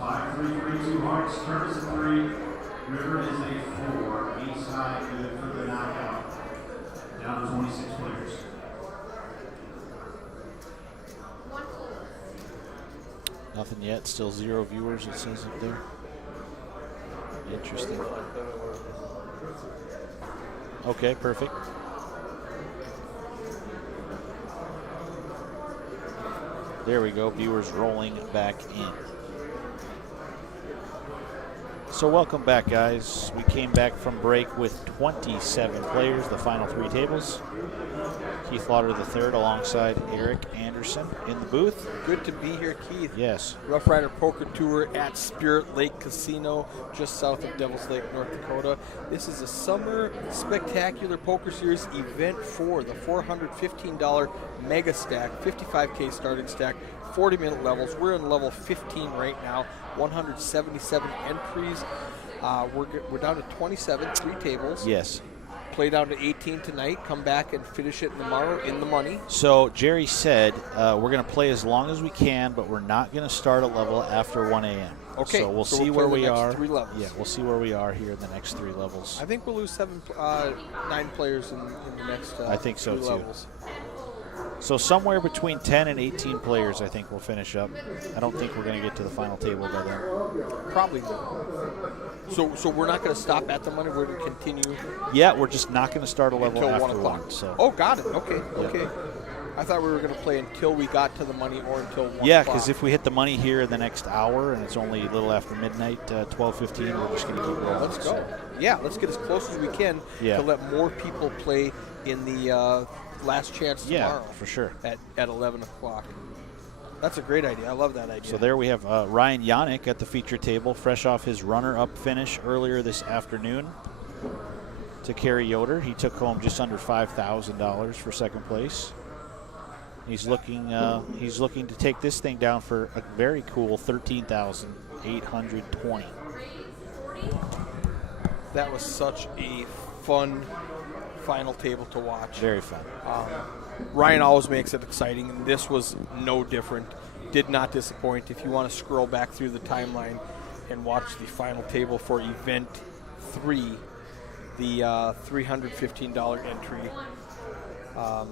5-3-3-2 hearts, Curtis a 3. River is a 4. Ace high, good for the knockout. Down to 26 players. Nothing yet. Still 0 viewers, it says up there. Interesting. Okay, perfect. There we go. Viewers rolling back in. So welcome back, guys. We came back from break with 27 players, the final 3 tables. Keith Lauder III alongside Eric Anderson in the booth. Good to be here, Keith. Yes. Roughrider Poker Tour at Spirit Lake Casino, just south of Devil's Lake, North Dakota. This is a summer spectacular poker series event for the $415 mega stack, 55K starting stack, 40-minute levels. We're in level 15 right now, 177 entries. We're down to 27, 3 tables. Yes. Play down to 18 tonight, come back and finish it tomorrow in the money. So Jerry said we're going to play as long as we can, but we're not going to start a level after 1 a.m. Okay. So we'll see where we are. 3 levels. Yeah, we'll see where we are here in the next 3 levels. I think we'll lose 9 players in the next I think so 3 too. levels. So somewhere between 10 and 18 players, I think we'll finish up. I don't think we're going to get to the final table by then. Probably not. So we're not going to stop at the money. We're going to continue. Yeah, we're just not going to start a level until after 1 o'clock. 1. So. Oh, got it. Okay. Yeah. Okay. I thought we were going to play until we got to the money or until 1 Yeah, o'clock. because if we hit the money here in the next hour and it's only a little after midnight, 12:15, we're just going to keep rolling. Let's go. Yeah, let's get as close as we can to let more people play in the last chance tomorrow. Yeah, for sure. At 11 o'clock. That's a great idea. I love that idea. So there we have Ryan Yannick at the feature table, fresh off his runner-up finish earlier this afternoon to Kerry Yoder. He took home just under $5,000 for second place. He's looking to take this thing down for a very cool $13,820. That was such a fun final table to watch. Very fun. Ryan always makes it exciting, and this was no different. Did not disappoint. If you want to scroll back through the timeline and watch the final table for event 3, the $315 entry. I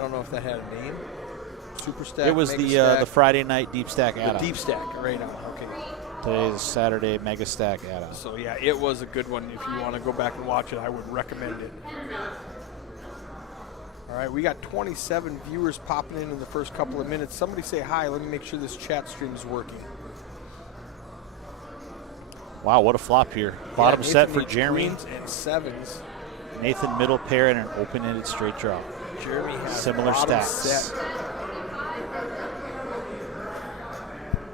don't know if that had a name. Super Stack. It was the Friday night Deep Stack add-on. The Deep Stack, right now. Okay. Today is Saturday Mega Stack add-on. So yeah, it was a good one. If you want to go back and watch it, I would recommend it. All right, we got 27 viewers popping in the first couple of minutes. Somebody say hi. Let me make sure this chat stream is working. Wow, what a flop here. Bottom set for Jeremy. Queens and 7s. Nathan middle pair and an open-ended straight draw. Jeremy has similar stats. Set.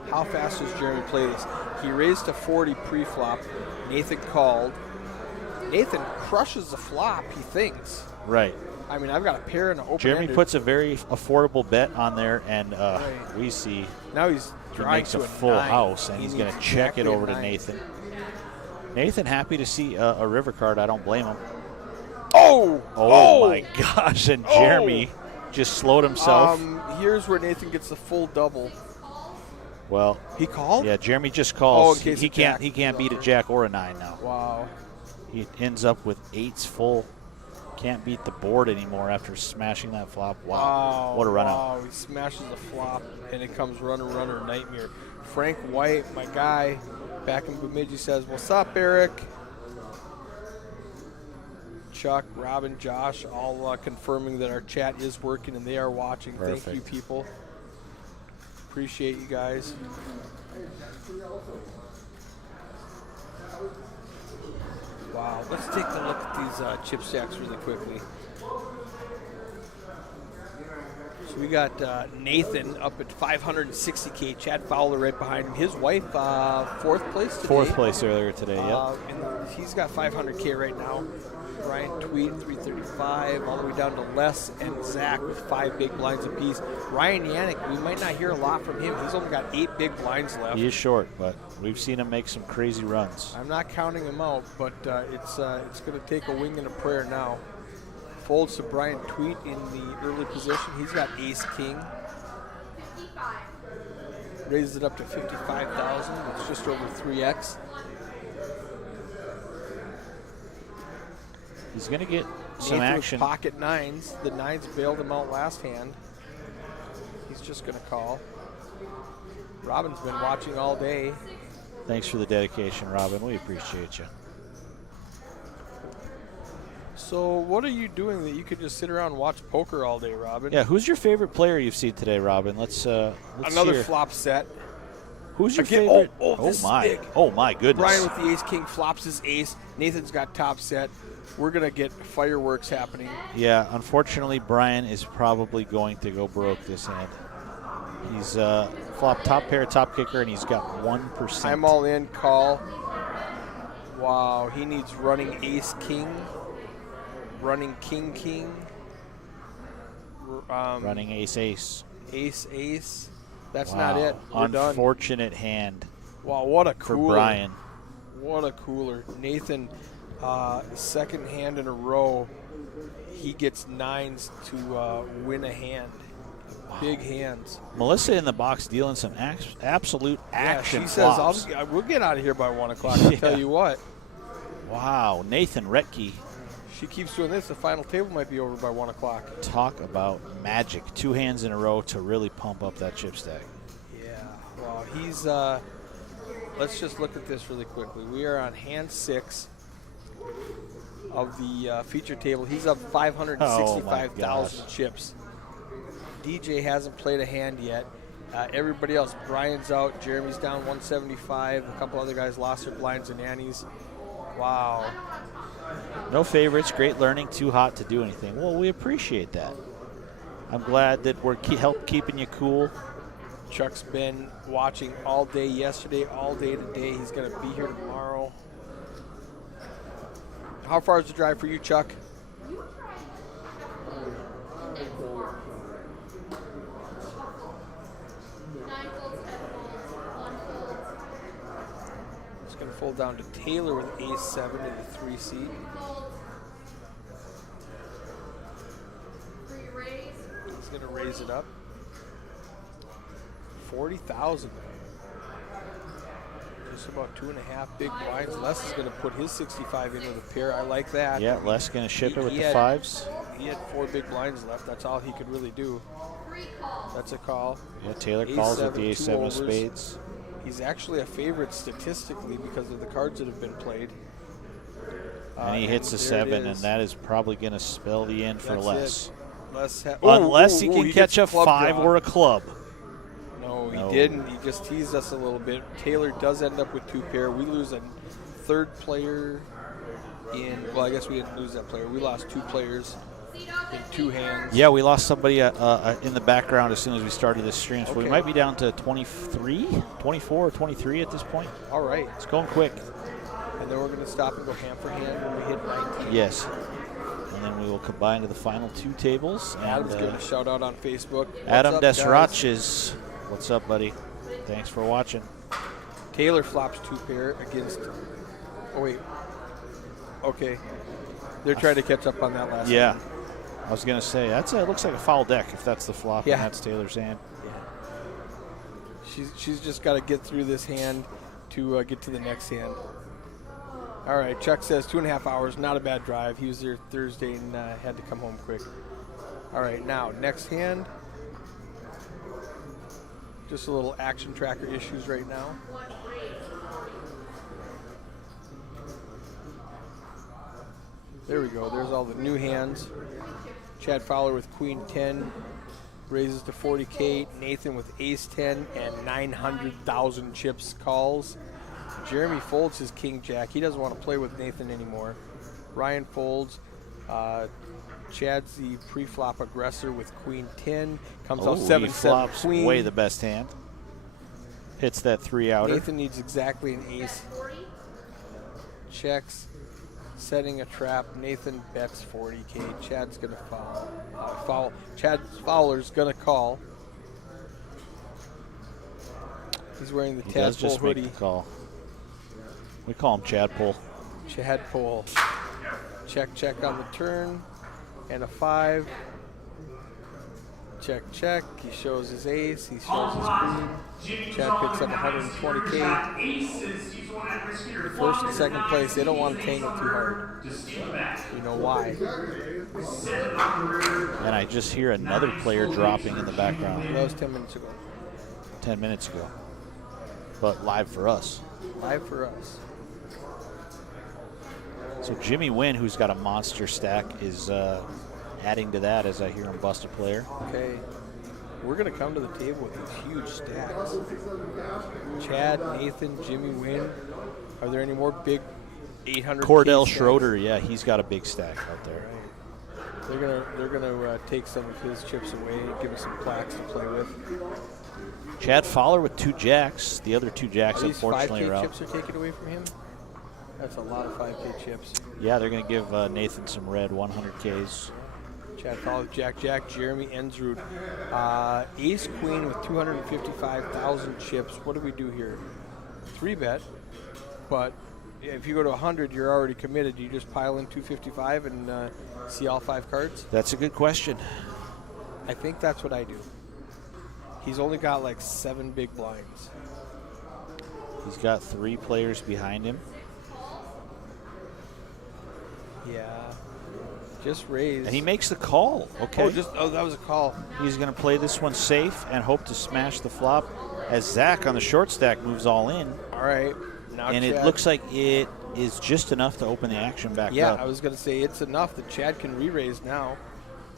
How fast does Jeremy play this? He raised to 40 pre-flop. Nathan called. Nathan crushes the flop, he thinks. Right. I mean, I've got a pair and an open-ended. Jeremy puts a very affordable bet on there, and we see now he's drawing makes to a full 9. house, and he's going to check it over to Nathan. Nathan happy to see a river card. I don't blame him. Oh my gosh, and Jeremy just slowed himself. Here's where Nathan gets the full double. Well, he called? Yeah, Jeremy just calls. He can't beat a jack or a 9 now. Wow. He ends up with 8s full. Can't beat the board anymore after smashing that flop. Wow. What a run out. Wow, he smashes the flop, and it comes runner, nightmare. Frank White, my guy, back in Bemidji says, what's up, Eric? Chuck, Robin, Josh, all confirming that our chat is working and they are watching. Perfect. Thank you, people. Appreciate you guys. Wow, let's take a look at these chip stacks really quickly. So we got Nathan up at 560K. Chad Fowler right behind him. His wife, 4th place today. 4th place earlier today, and he's got 500K right now. Brian Tweed, 335, all the way down to Les and Zach with 5 big blinds apiece. Ryan Yannick, we might not hear a lot from him. He's only got 8 big blinds left. He is short, but we've seen him make some crazy runs. I'm not counting him out, but it's going to take a wing and a prayer now. Folds to Brian Tweet in the early position. He's got ace-king. raises it up to 55,000. It's just over 3x. He's going to get some Nathan action. with pocket nines. The nines bailed him out last hand. He's just going to call. Robin's been watching all day. Thanks for the dedication, Robin. We appreciate you. So what are you doing that you could just sit around and watch poker all day, Robin? Yeah, who's your favorite player you've seen today, Robin? Let's Another hear. flop set. Who's your Again, favorite? this is my. big. Oh my goodness. Brian with the ace-king flops his ace. Nathan's got top set. We're going to get fireworks happening. Yeah, unfortunately, Brian is probably going to go broke this hand. He's flopped top pair, top kicker, and he's got 1%. I'm all in, call. Wow, he needs running ace-king, running king-king, running ace-ace. ace-ace. That's Wow. not it. We're done. Unfortunate hand Wow, what a for cooler. Brian. What a cooler. Nathan, second hand in a row, he gets nines to win a hand. Big hands. Melissa in the box dealing some absolute action. Yeah, she says, flops. we'll get out of here by 1 o'clock. I'll tell you what. Wow, Nathan Retke. She keeps doing this, the final table might be over by 1 o'clock. Talk about magic. 2 hands in a row to really pump up that chip stack. Yeah, well, he's, let's just look at this really quickly. We are on hand 6 of the feature table. He's up 565,000 chips. DJ hasn't played a hand yet. Everybody else, Brian's out, Jeremy's down 175. A couple other guys lost their blinds and nannies. Wow. No favorites, great learning, too hot to do anything. Well, we appreciate that. I'm glad that we're help keeping you cool. Chuck's been watching all day yesterday, all day today. He's going to be here tomorrow. How far is the drive for you, Chuck? It's going to fold down to Taylor with ace-7 in the 3 seat. He's going to raise it up. 40,000. Just about 2.5 big blinds. Les is going to put his 65 into the pair. I like that. Yeah, Les going to ship it with the had, 5s. He had 4 big blinds left. That's all he could really do. That's a call. Yeah, Taylor calls with the Ace-7, ace-7 of 2 overs. spades. He's actually a favorite statistically because of the cards that have been played. And he hits a there it 7, and is. that is probably going to spell the end for That's Les. it. Les Unless he can catch gets a club 5 draw. or a club. No, he No. didn't. He just teased us a little bit. Taylor does end up with 2 pair. We lose a third player in, well, I guess we didn't lose that player. We lost 2 players in 2 hands. Yeah, we lost somebody in the background as soon as we started this stream. So we Okay. might be down to 23, 24 or 23 at this point. All right. It's going quick. And then we're going to stop and go hand for hand when we hit 19. Yes. And then we will combine to the final 2 tables. Adam's And giving a shout out on Facebook. Adam What's up, guys? Desraches. What's up, buddy? Thanks for watching. Taylor flops 2 pair against. Oh, wait. Okay. They're trying to catch up on that last Yeah. one. I was going to say, it looks like a foul deck if that's the flop Yeah. and that's Taylor's hand. She's just got to get through this hand to get to the next hand. All right, Chuck says 2.5 hours, not a bad drive. He was there Thursday and had to come home quick. All right, now next hand. Just a little action tracker issues right now. There we go. There's all the new hands. Chad Fowler with Queen 10 raises to 40K. Nathan with Ace 10 and 900,000 chips calls. Jeremy folds his King Jack. He doesn't want to play with Nathan anymore. Ryan folds. Chad's the pre-flop aggressor with Queen 10. Comes out he 7-7 flops Queen. way the best hand. Hits that 3-outer. Nathan needs exactly an ace. Checks. Setting a trap. Nathan bets 40K. Chad's going to foul. Chad Fowler's going to call. He's wearing the He does tadpole just make hoodie. the call. We call him Chad Pull. Chad Pole. Check on the turn. And a 5. Check, check. He shows his ace. He shows his queen. Chad picks up 120K. First and second place, they don't want to tangle too hard. You know why? And I just hear another player dropping in the background. That was 10 minutes ago. 10 minutes ago. But live for us. Live for us. So Jimmy Wynn, who's got a monster stack, is adding to that as I hear him bust a player. Okay. We're going to come to the table with these huge stacks. Chad, Nathan, Jimmy Wynn. Are there any more big 800? Cordell Schroeder, yeah, he's got a big stack out there. Right. They're gonna take some of his chips away and give him some plaques to play with. Chad Fowler with 2 jacks. The other 2 jacks, unfortunately, are out. These 5K chips are taken away from him? That's a lot of 5K chips. Yeah, they're going to give Nathan some red 100Ks. Chad Fowler, Jack, Jeremy Ensrud. Ace Queen with 255,000 chips. What do we do here? 3-bet, but if you go to 100, you're already committed. You just pile in 255 and see all 5 cards? That's a good question. I think that's what I do. He's only got like 7 big blinds. He's got 3 players behind him. Yeah. Just raise. And he makes the call. Okay. Oh, that was a call. He's going to play this one safe and hope to smash the flop as Zach on the short stack moves all in. All right. Now and Chad, it looks like it is just enough to open the action back up. Yeah, I was going to say it's enough that Chad can re-raise now.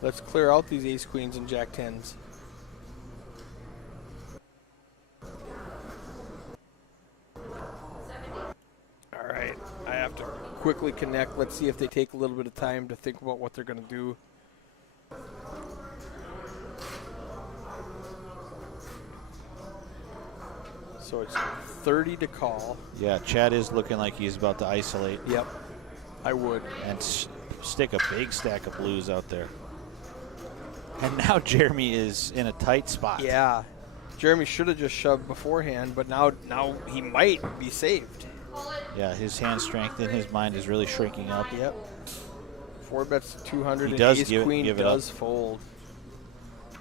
Let's clear out these ace queens and jack tens. All right. I have to quickly connect. Let's see if they take a little bit of time to think about what they're going to do. So it's 30 to call. Yeah, Chad is looking like he's about to isolate. Yep, I would. And stick a big stack of blues out there. And now Jeremy is in a tight spot. Yeah, Jeremy should have just shoved beforehand, but now he might be saved. Yeah, his hand strength in his mind is really shrinking up. Yep. 4 bets to 200 He and does ace give queen it does up. fold.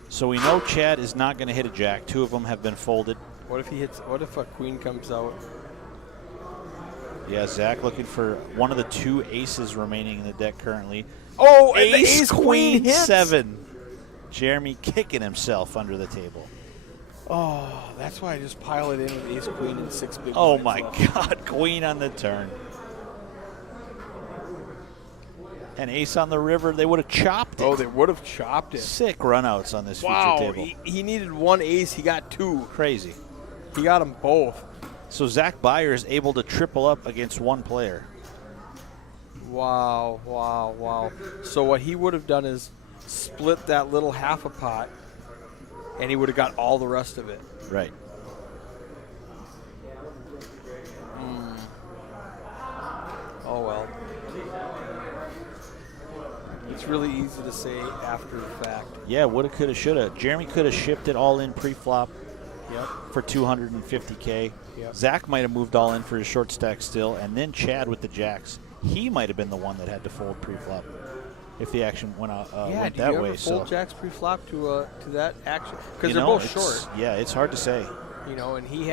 So we know Chad is not going to hit a jack. 2 of them have been folded. What if he hits? What if a queen comes out? Yeah, Zach looking for one of the 2 aces remaining in the deck currently. Oh, and Ace the queen hits. 7. Jeremy kicking himself under the table. Oh, that's why I just pile it in with ace queen and 6 big. Oh blinds my left. God, queen on the turn. And ace on the river, they would have chopped it. Oh, they would have chopped it. Sick runouts on this Wow, feature table. he needed 1 ace. He got 2. Crazy. He got them both. So Zach Byer is able to triple up against 1 player. Wow, wow, wow. So what he would have done is split that little half a pot, and he would have got all the rest of it. Right. Oh, well. It's really easy to say after the fact. Yeah, woulda, coulda, shoulda. Jeremy could have shipped it all in pre-flop Yep. for 250K. Yep. Zach might have moved all in for his short stack still, and then Chad with the jacks. He might have been the one that had to fold pre-flop if the action went Did that you way. ever fold jacks pre-flop to that action? Because You they're know, both short. Yeah, it's hard to say. You know, and he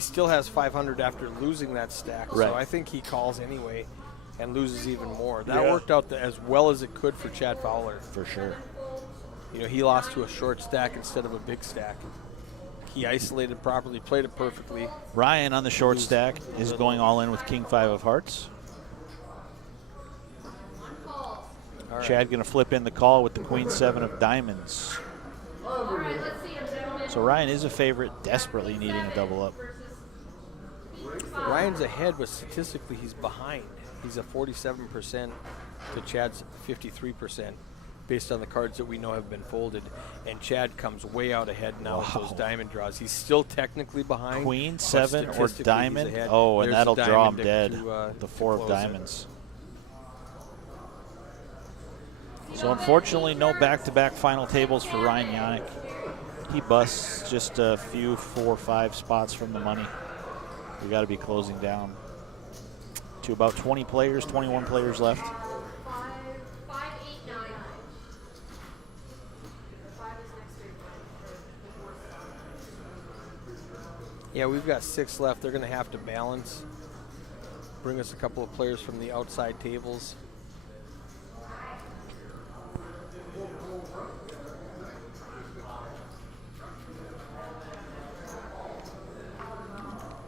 still has 500 after losing that stack. Right. So I think he calls anyway and loses even more. That Yeah. worked out as well as it could for Chad Fowler. For sure. You know, he lost to a short stack instead of a big stack. He isolated properly, played it perfectly. Ryan on the short stack is going all in with King 5 of hearts. All right. Chad going to flip in the call with the Queen 7 of diamonds. So Ryan is a favorite, desperately needing a double up. Ryan's ahead, but statistically he's behind. He's at 47% to Chad's 53%, based on the cards that we know have been folded. And Chad comes way out ahead now with those diamond draws. He's still technically behind. Queen but 7 or statistically he's diamond. ahead. Oh, and There's that'll the draw him diamond dead. to The 4 of close it. diamonds. So unfortunately, no back-to-back final tables for Ryan Yannick. He busts just a few 4 or 5 spots from the money. We got to be closing down to about 20 players, 21 players left. Yeah, we've got 6 left. They're going to have to balance. Bring us a couple of players from the outside tables.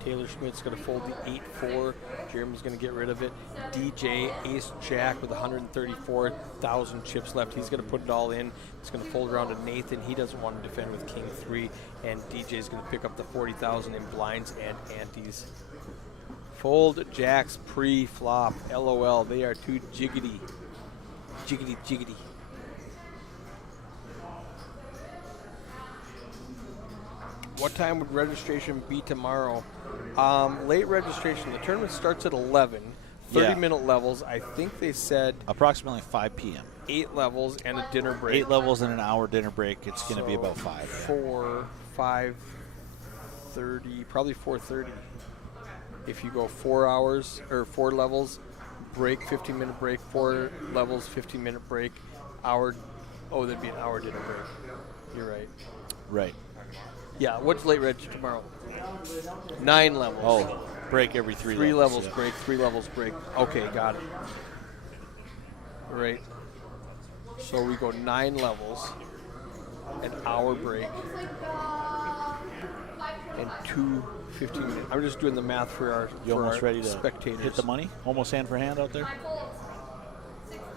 Taylor Schmidt's going to fold the 8-4. Jeremy's going to get rid of it. DJ, ace jack with 134,000 chips left. He's going to put it all in. It's going to fold around to Nathan. He doesn't want to defend with king 3. And DJ's going to pick up the 40,000 in blinds and antes. Fold jacks pre-flop. LOL. They are too jiggity. Jiggity, jiggity. What time would registration be tomorrow? Late registration. The tournament starts at 11. 30-minute levels. I think they said approximately 5 p.m. 8 levels and a dinner break. 8 levels and an hour dinner break. It's going to be about 5. 4, 5:30, probably 4:30. If you go 4 hours or 4 levels, break, 15-minute break, 4 levels, 15-minute break, hour. Oh, there'd be an hour dinner break. You're right. Right. Yeah, what's late reg tomorrow? 9 levels. Oh, break every 3 3 levels yeah. break, 3 levels break. Okay, got it. Right. So we go 9 levels, an hour break, and 2 15-minute. I'm just doing the math for our, you for almost our ready to spectators. hit the money? Almost hand for hand out there?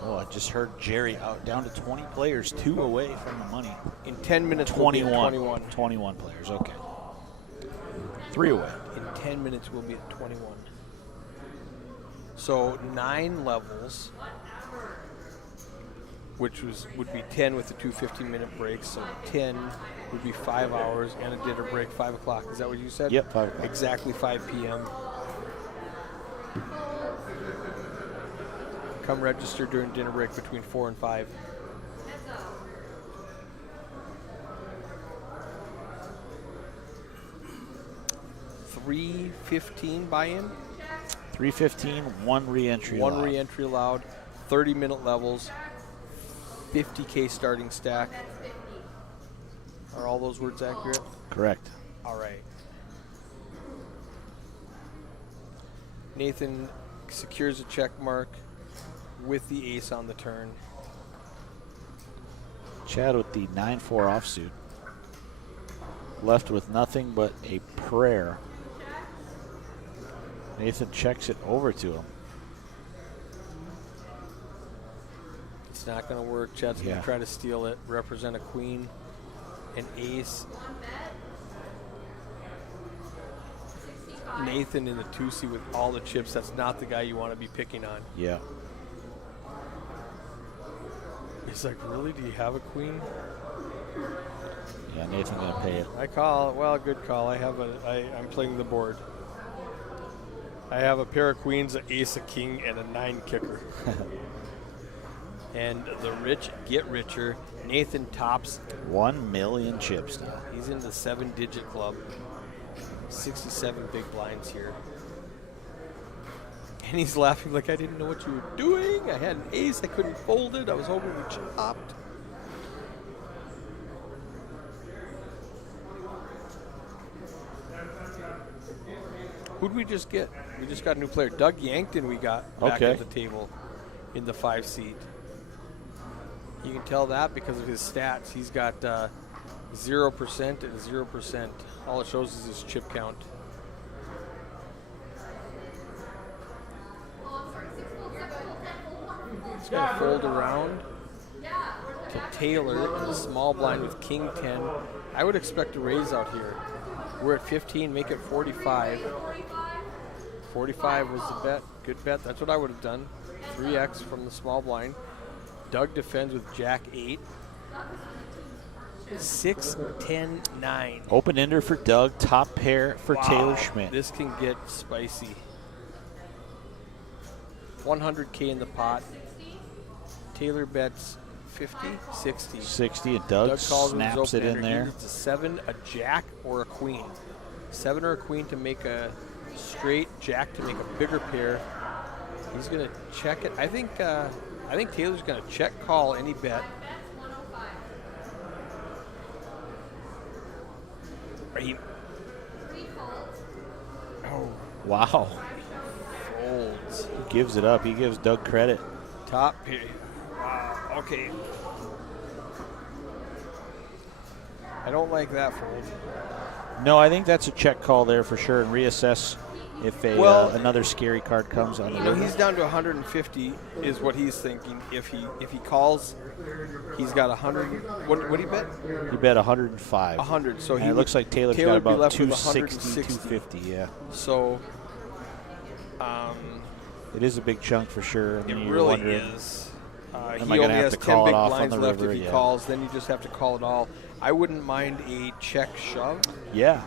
Oh, I just heard Jerry out down to 20 players, 2 away from the money. In 10 minutes, 21. we'll be at 21. 21 players, okay. 3 away. In 10 minutes, we'll be at 21. So 9 levels, which would be 10 with the 2 15-minute breaks. So 10 would be 5 hours and a dinner break, 5 o'clock. Is that what you said? Yep, 5 o'clock. Exactly 5 p.m. Come register during dinner break between 4 and 5. $3.15 buy-in. $3.15, 1 re-entry allowed. 1 re-entry allowed. 30-minute levels. 50K starting stack. Are all those words accurate? Correct. All right. Nathan secures a check mark with the ace on the turn. Chad with the 9-4 offsuit. Left with nothing but a prayer. Nathan checks it over to him. It's not going to work. Chad's going to try to steal it, represent a queen, an ace. Nathan in the 2C with all the chips. That's not the guy you want to be picking on. Yeah. He's like, really? Do you have a queen? Yeah, Nathan going to pay it. I call. Well, good call. I'm playing the board. I have a pair of queens, an ace, a king, and a 9 kicker. And the rich get richer. Nathan tops. 1 million chips now. He's in the 7-digit club. 67 big blinds here. And he's laughing like, I didn't know what you were doing. I had an ace. I couldn't fold it. I was hoping we chopped. Who'd we just get? We just got a new player. Doug Yankton we got back at the table in the 5 seat. You can tell that because of his stats. He's got 0% and 0%. All it shows is his chip count. He's going to fold around to Taylor in the small blind with king 10. I would expect a raise out here. We're at 15, make it 45. 45 was the bet. Good bet. That's what I would have done. 3x from the small blind. Doug defends with jack 8. 6, 10, 9. Open ender for Doug. Top pair for Taylor Schmidt. This can get spicy. 100K in the pot. Taylor bets 50, 60. 60, and Doug snaps it in there. It's a 7, a jack, or a queen. 7 or a queen to make a straight, jack to make a bigger pair. He's going to check it. I think Taylor's going to check call any bet. Wow. Folds. He gives it up. He gives Doug credit. Top pair. Wow. Okay. I don't like that fold. No, I think that's a check call there for sure, and reassess if another scary card comes on. You know, he's down to 150 is what he's thinking. If he calls, he's got 100. What did he bet? He bet 105. 100. So and it looks like Taylor's got would be about left with 260, 250. Yeah. So, it is a big chunk for sure. And it you're really wondering, is. am He I gonna only have has to 10 call it big off on blinds the left river? if he Yeah. calls. Then you just have to call it all. I wouldn't mind a check shove. Yeah.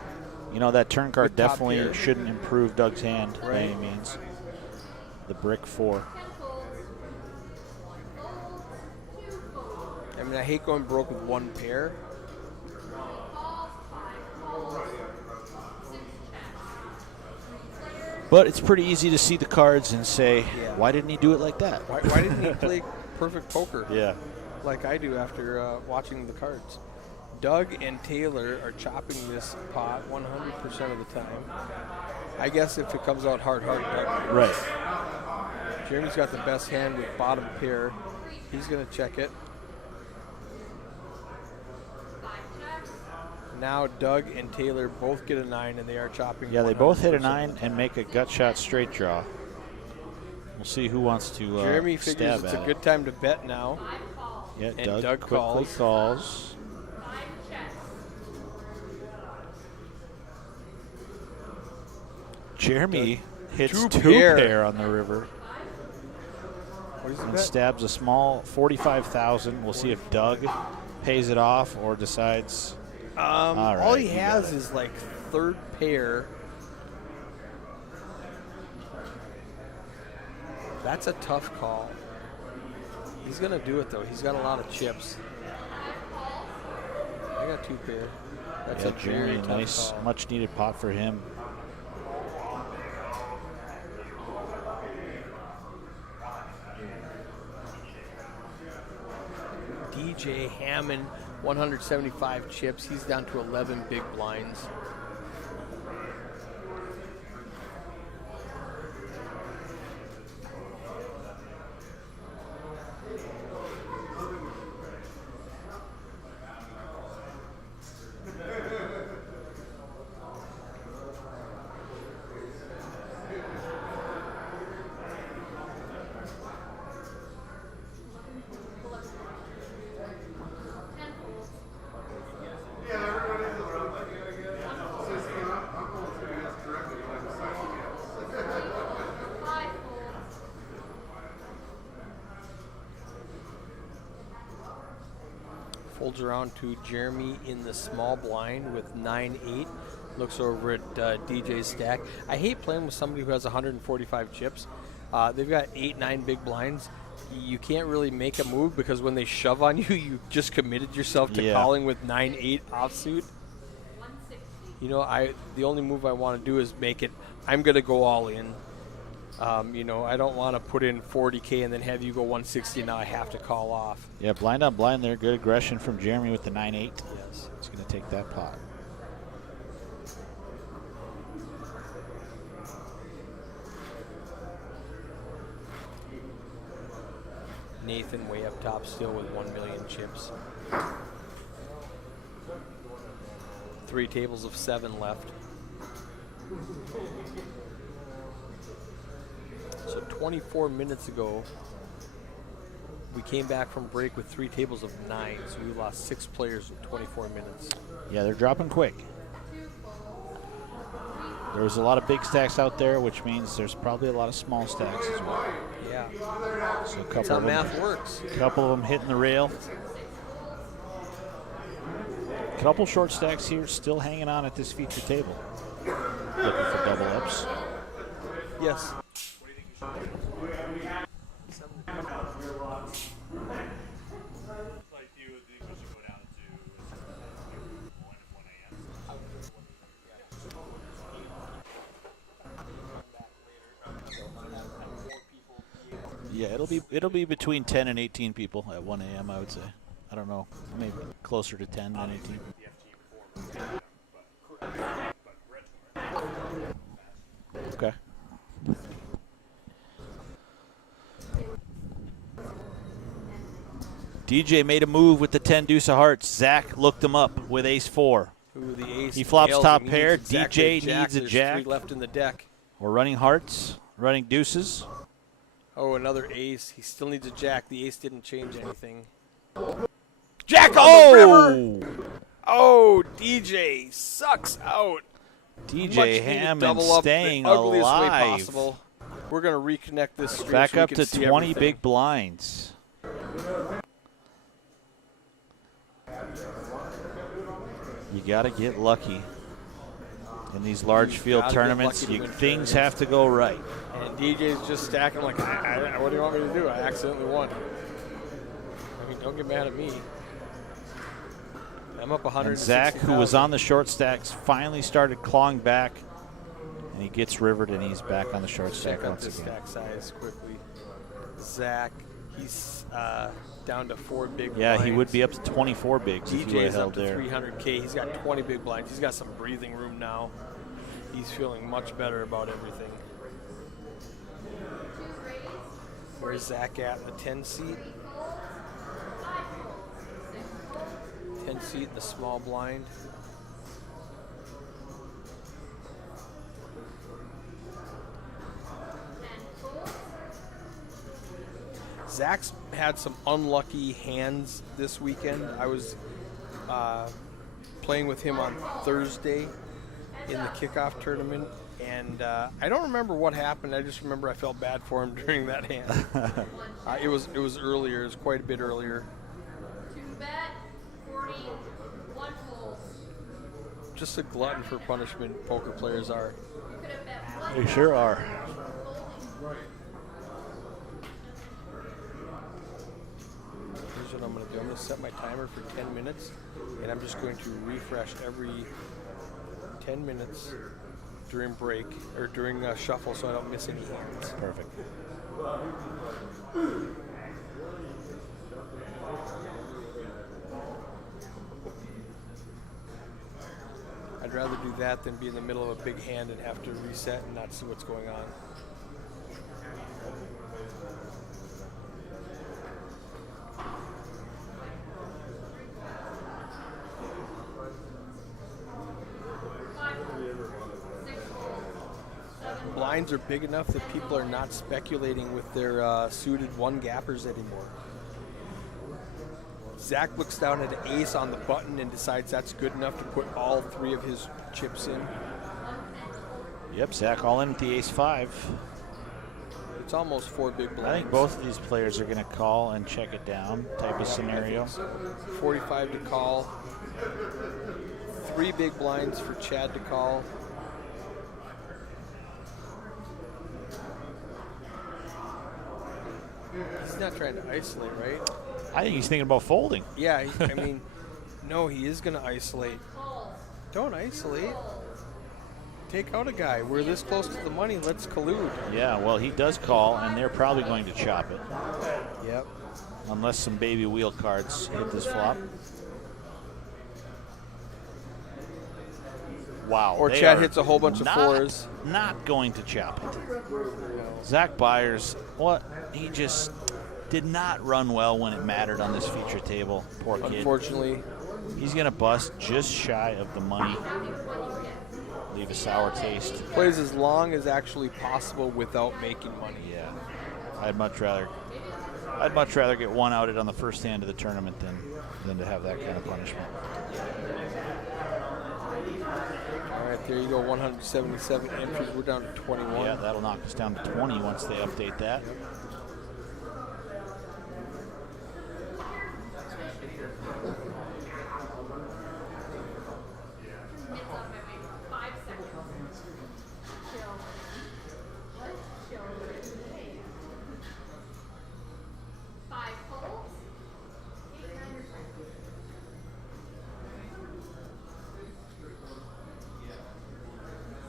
You know, that turn card With top definitely pair. shouldn't improve Doug's hand by Right. any means. The brick 4. I mean, I hate going broke with one pair. But it's pretty easy to see the cards and say, Yeah. why didn't he do it like that? Why didn't he play perfect poker? Yeah. Like I do after watching the cards. Doug and Taylor are chopping this pot 100% of the time. I guess if it comes out hard, Doug. Right. Jeremy's got the best hand with bottom pair. He's going to check it. Now Doug and Taylor both get a 9, and they are chopping. Yeah, they both hit a 100% 9 and make a gut shot straight draw. We'll see who wants to Jeremy figures stab it's at a good time to bet now. Yeah, and Doug quickly calls. Jeremy hits Two two pair. pair on the river What is the and bet? stabs a small 45,000. We'll see if Doug pays it off or decides. All right, he you has got it. is like third pair. That's a tough call. He's going to do it, though. He's got a lot of chips. I got 2 pair. That's Yeah, a very Jeremy, tough nice, call. much needed pot for him. DJ Hammond, 175 chips. He's down to 11 big blinds. Folds around to Jeremy in the small blind with 9-8. Looks over at DJ's stack. I hate playing with somebody who has 145 chips. They've got 8-9 big blinds. You can't really make a move because when they shove on you, you just committed yourself to calling with 9-8 offsuit. You know, the only move I want to do is make it, I'm going to go all in. You know, I don't want to put in 40K and then have you go 160 and now I have to call off. Yeah, blind on blind there. Good aggression from Jeremy with the 9-8. Yes. He's going to take that pot. Nathan way up top still with 1 million chips. 3 tables of 7 left. So 24 minutes ago, we came back from break with 3 tables of 9. So we lost 6 players in 24 minutes. Yeah, they're dropping quick. There was a lot of big stacks out there, which means there's probably a lot of small stacks as well. Yeah, So a that's couple how of them, math works. couple of them hitting the rail. Couple short stacks here, still hanging on at this feature table. Looking for double ups. Yes. Yeah, it'll be between 10 and 18 people at 1 a.m. I would say. I don't know, maybe closer to 10 than 18. Okay. DJ made a move with the 10 deuce of hearts. Zach looked him up with ace-4. Ooh, the ace He flops nails top him. He pair. needs exactly DJ needs a There's jack. 3 left in the deck. We're running hearts, running deuces. Oh, another ace. He still needs a jack. The ace didn't change anything. Jack on the river. Oh, DJ sucks out. DJ Hammond double up staying the ugliest way alive. possible. We're going to reconnect this stream Back so we up can to see 20 everything. big blinds. You got to get lucky. In these large field gotta get tournaments, lucky to win things tournaments. have to go right. And DJ's just stacking like, what do you want me to do? I accidentally won. I mean, don't get mad at me. I'm up 100. And Zach, who was on the short stacks, finally started clawing back. And he gets rivered, and he's back on the short stack Check out once this again. stack size quickly. Zach, he's down to 4 big Yeah, blinds. he would be up to 24 bigs if he would have DJ's up held to there. 300K. He's got 20 big blinds. He's got some breathing room now. He's feeling much better about everything. Where's Zach at in the 10 seat? 10 seat in the small blind. Zach's had some unlucky hands this weekend. I was playing with him on Thursday in the kickoff tournament, and I don't remember what happened. I just remember I felt bad for him during that hand. It was earlier. It was quite a bit earlier. 2 bet, 40, 1 fold. Just a glutton for punishment poker players are. You could have bet 1 They sure are. Here's what I'm going to do. I'm going to set my timer for 10 minutes, and I'm just going to refresh every 10 minutes during break or during shuffle so I don't miss any hands. Perfect. I'd rather do that than be in the middle of a big hand and have to reset and not see what's going on. Blinds are big enough that people are not speculating with their suited one-gappers anymore. Zach looks down at an ace on the button and decides that's good enough to put all 3 of his chips in. Yep, Zach all in with the ace-5. It's almost 4 big blinds. I think both of these players are going to call and check it down type of scenario. 45 to call. 3 big blinds for Chad to call. He's not trying to isolate, right? I think he's thinking about folding. Yeah, I mean, no, he is going to isolate. Don't isolate. Take out a guy. We're this close to the money. Let's collude. Yeah, well, he does call, and they're probably going to chop it. Yep. Unless some baby wheel cards hit this flop. Wow. Or they Chad are hits a whole bunch of 4s. Not going to chop it. Zach Byers, what? He just did not run well when it mattered on this feature table. Poor kid. Unfortunately, He's going to bust just shy of the money. Leave a sour taste. plays as long as actually possible without making money. Yeah. I'd much rather get one outed on the first hand of the tournament than to have that kind of punishment. All right, there you go. 177 entries. We're down to 21. Yeah, that'll knock us down to 20 once they update that. It's up every 5 seconds. Chill. Chill. 5 folds. 800.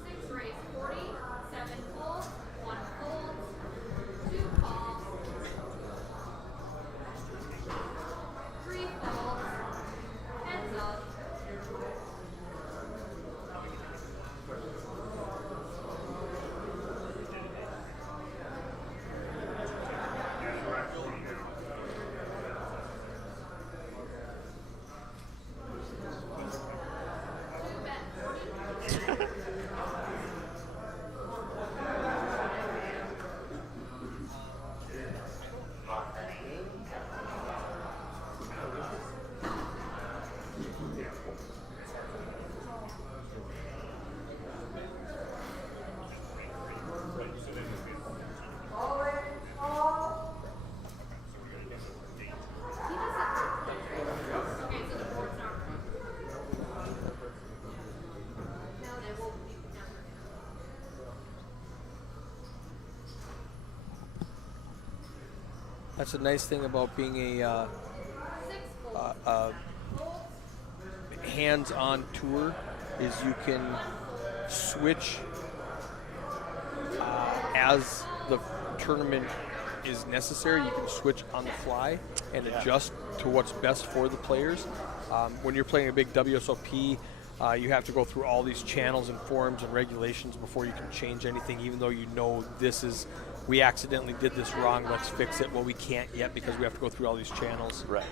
6 raise 40. 7 folds. 1 fold. 2 calls. That's a nice thing about being a hands-on tour is you can switch as the tournament is necessary. You can switch on the fly and adjust to what's best for the players. When you're playing a big WSOP, you have to go through all these channels and forums and regulations before you can change anything, even though you know we accidentally did this wrong, let's fix it. Well, we can't yet because we have to go through all these channels. Right.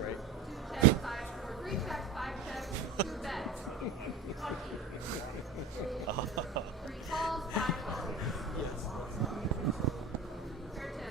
Right. Three checks, 5 checks, 2 bets. Three calls, 5 calls. Yes. Fair 10.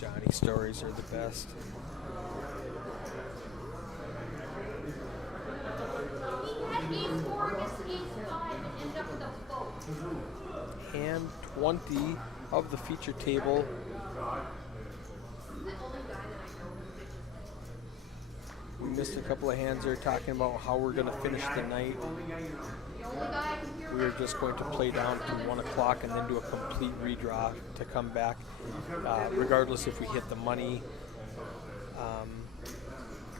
Johnny stories are the best. He had ace 4 against ace 5 and ended up with a boat. Hand 20 of the feature table. He's the only guy that I know who pitches. We missed a couple of hands there talking about how we're going to finish the night. The only guy I can hear We were just going to play down to 1 o'clock and then do a complete redraw to come back, regardless if we hit the money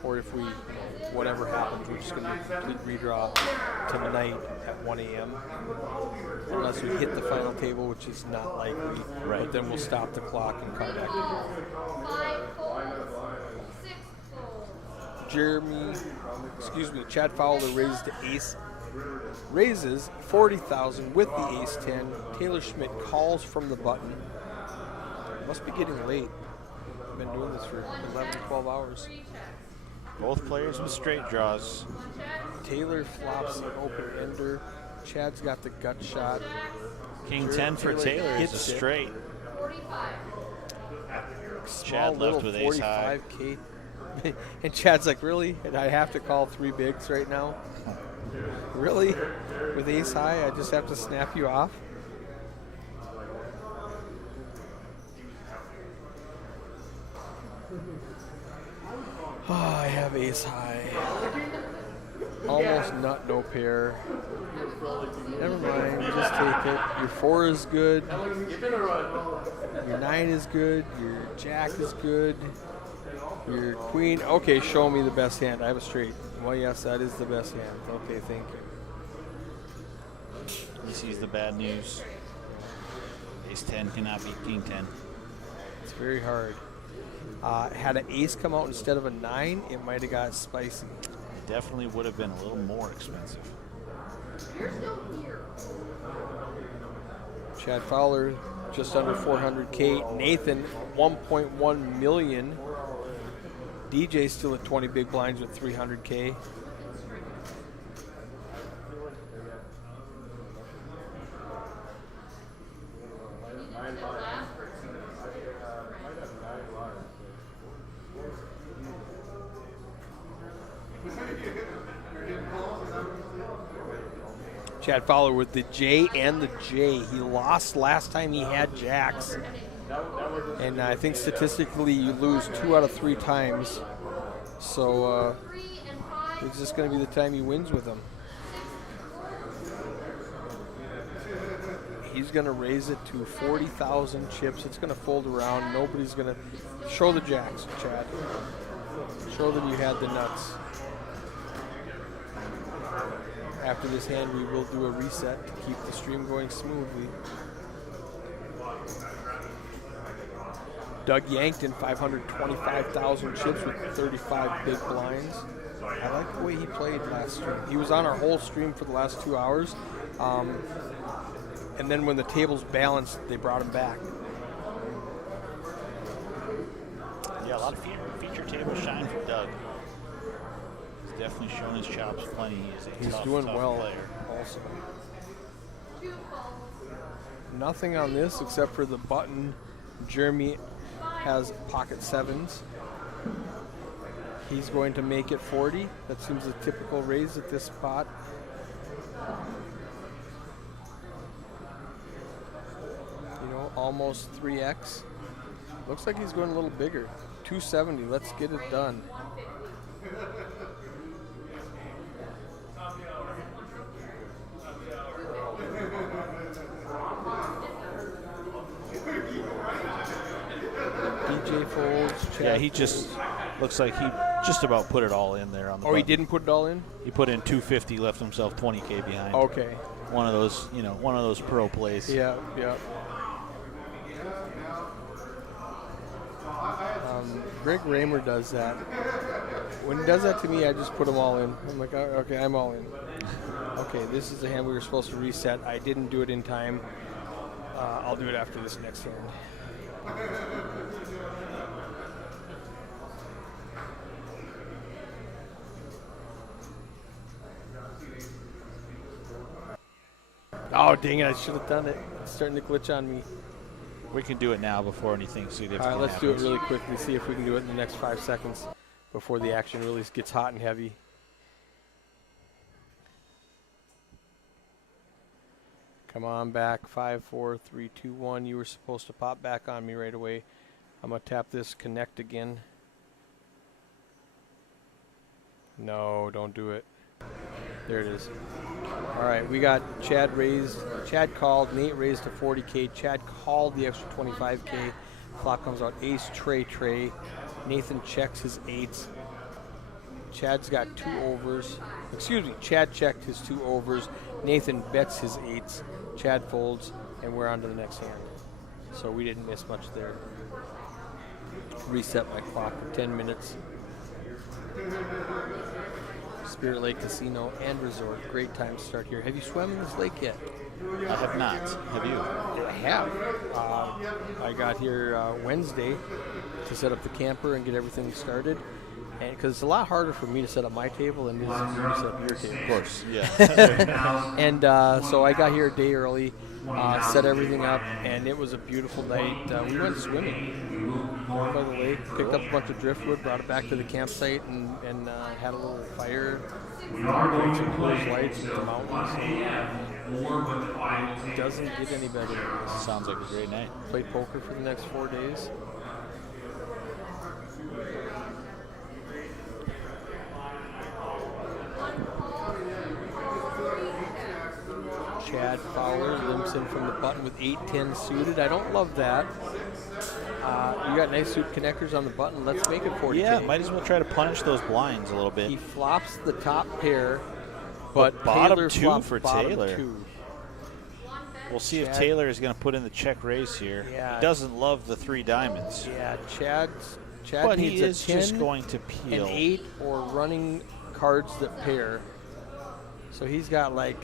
or if we, whatever happens, we're just going to do a complete redraw tonight at 1 a.m. Unless we hit the final table, which is not likely. Right. But then we'll stop the clock and come back. 5 folds, 6 folds. Chad Fowler raises 40,000 with the ace 10. Taylor Schmidt calls from the button. Must be getting late. I've been doing this for 11, 12 hours. 3 checks. Both players with straight draws. 1 check. Taylor flops an open ender. Chad's got the gut shot. King 10 for Taylor is a hits it. straight. 45. Chad Small left little with ace high. 45K. And Chad's like, really? And I have to call 3 bigs right now? Really? With ace high, I just have to snap you off? Oh, I have ace high. Almost nut, no pair. Never mind, just take it. Your 4 is good. Your 9 is good. Your jack is good. Your queen. Okay, show me the best hand. I have a straight. Well, yes, that is the best hand. Okay, thank you. He sees the bad news. Ace 10 cannot beat King 10. It's very hard. Had an ace come out instead of a 9, it might have got spicy. Definitely would have been a little more expensive. You're still here. Chad Fowler, just under 400K. Nathan, 1.1 million. DJ still at 20 big blinds with 300K. Chad Fowler with the J and the J. He lost last time he had jacks. And I think statistically you lose 2 out of 3 times. So it's just going to be the time he wins with them. He's going to raise it to 40,000 chips. It's going to fold around. Nobody's going to show the jacks, Chad. Show them you had the nuts. After this hand, we will do a reset to keep the stream going smoothly. Doug Yankton, 525,000 chips with 35 big blinds. I like the way he played last stream. He was on our whole stream for the last 2 hours. And then when the tables balanced, they brought him back. Yeah, a lot of feature table shine for Doug. He's definitely shown his chops plenty. He is a He's tough, doing tough well player. also. 2 folds. Nothing on this except for the button. Jeremy has pocket 7s. He's going to make it 40. That seems a typical raise at this spot. You know, almost 3x. Looks like he's going a little bigger. 270. Let's get it done. DJ folds. Chad Yeah, he just looks like he just about put it all in there on the Oh, he button. didn't put it all in? He put in 250, left himself 20K behind. Okay. One of those, you know, one of those pro plays. Yeah, yeah. Greg Raymer does that. When he does that to me, I just put them all in. I'm like, okay, I'm all in. Okay, this is the hand we were supposed to reset. I didn't do it in time. I'll do it after this next hand. Oh, dang it, I should have done it. It's starting to glitch on me. We can do it now before anything significant All right, let's do it happens. really quickly, see if we can do it in the next 5 seconds before the action really gets hot and heavy. Come on back, 5, 4, 3, 2, 1. You were supposed to pop back on me right away. I'm going to tap this connect again. No, don't do it. There it is. All right, we got Chad raised. Chad called. Nate raised to 40K. Chad called the extra 25K. Flop comes out ace, tray. Nathan checks his 8s. Chad's got 2 overs. Excuse me, Chad checked his 2 overs. Nathan bets his 8s. Chad folds, and we're on to the next hand. So we didn't miss much there. Reset my clock for 10 minutes. Spirit Lake Casino and Resort. Great time to start here. Have you swum in this lake yet? I have not. Have you? I have. I got here Wednesday to set up the camper and get everything started. And because it's a lot harder for me to set up my table than it is for you to set up your table. Of course, yeah. And so I got here a day early, set everything up, and it was a beautiful night. We went swimming by the lake, picked up a bunch of driftwood, brought it back to the campsite, and had a little fire, drank some Coors Lights in the mountains. It doesn't get any better than this. Sounds like a great night. Played poker for the next 4 days. Chad Fowler limps in from the button with 8-10 suited. I don't love that. You got nice suit connectors on the button. Let's make it 40K. Yeah, might as well try to punish those blinds a little bit. He flops the top pair, but bottom Taylor 2 flops for bottom Taylor. 2. We'll see if Chad- Taylor is going to put in the check raise here. Yeah. He doesn't love the 3 diamonds, Yeah, Chad but needs he is a 10, just going to peel. an 8, or running cards that pair. So he's got like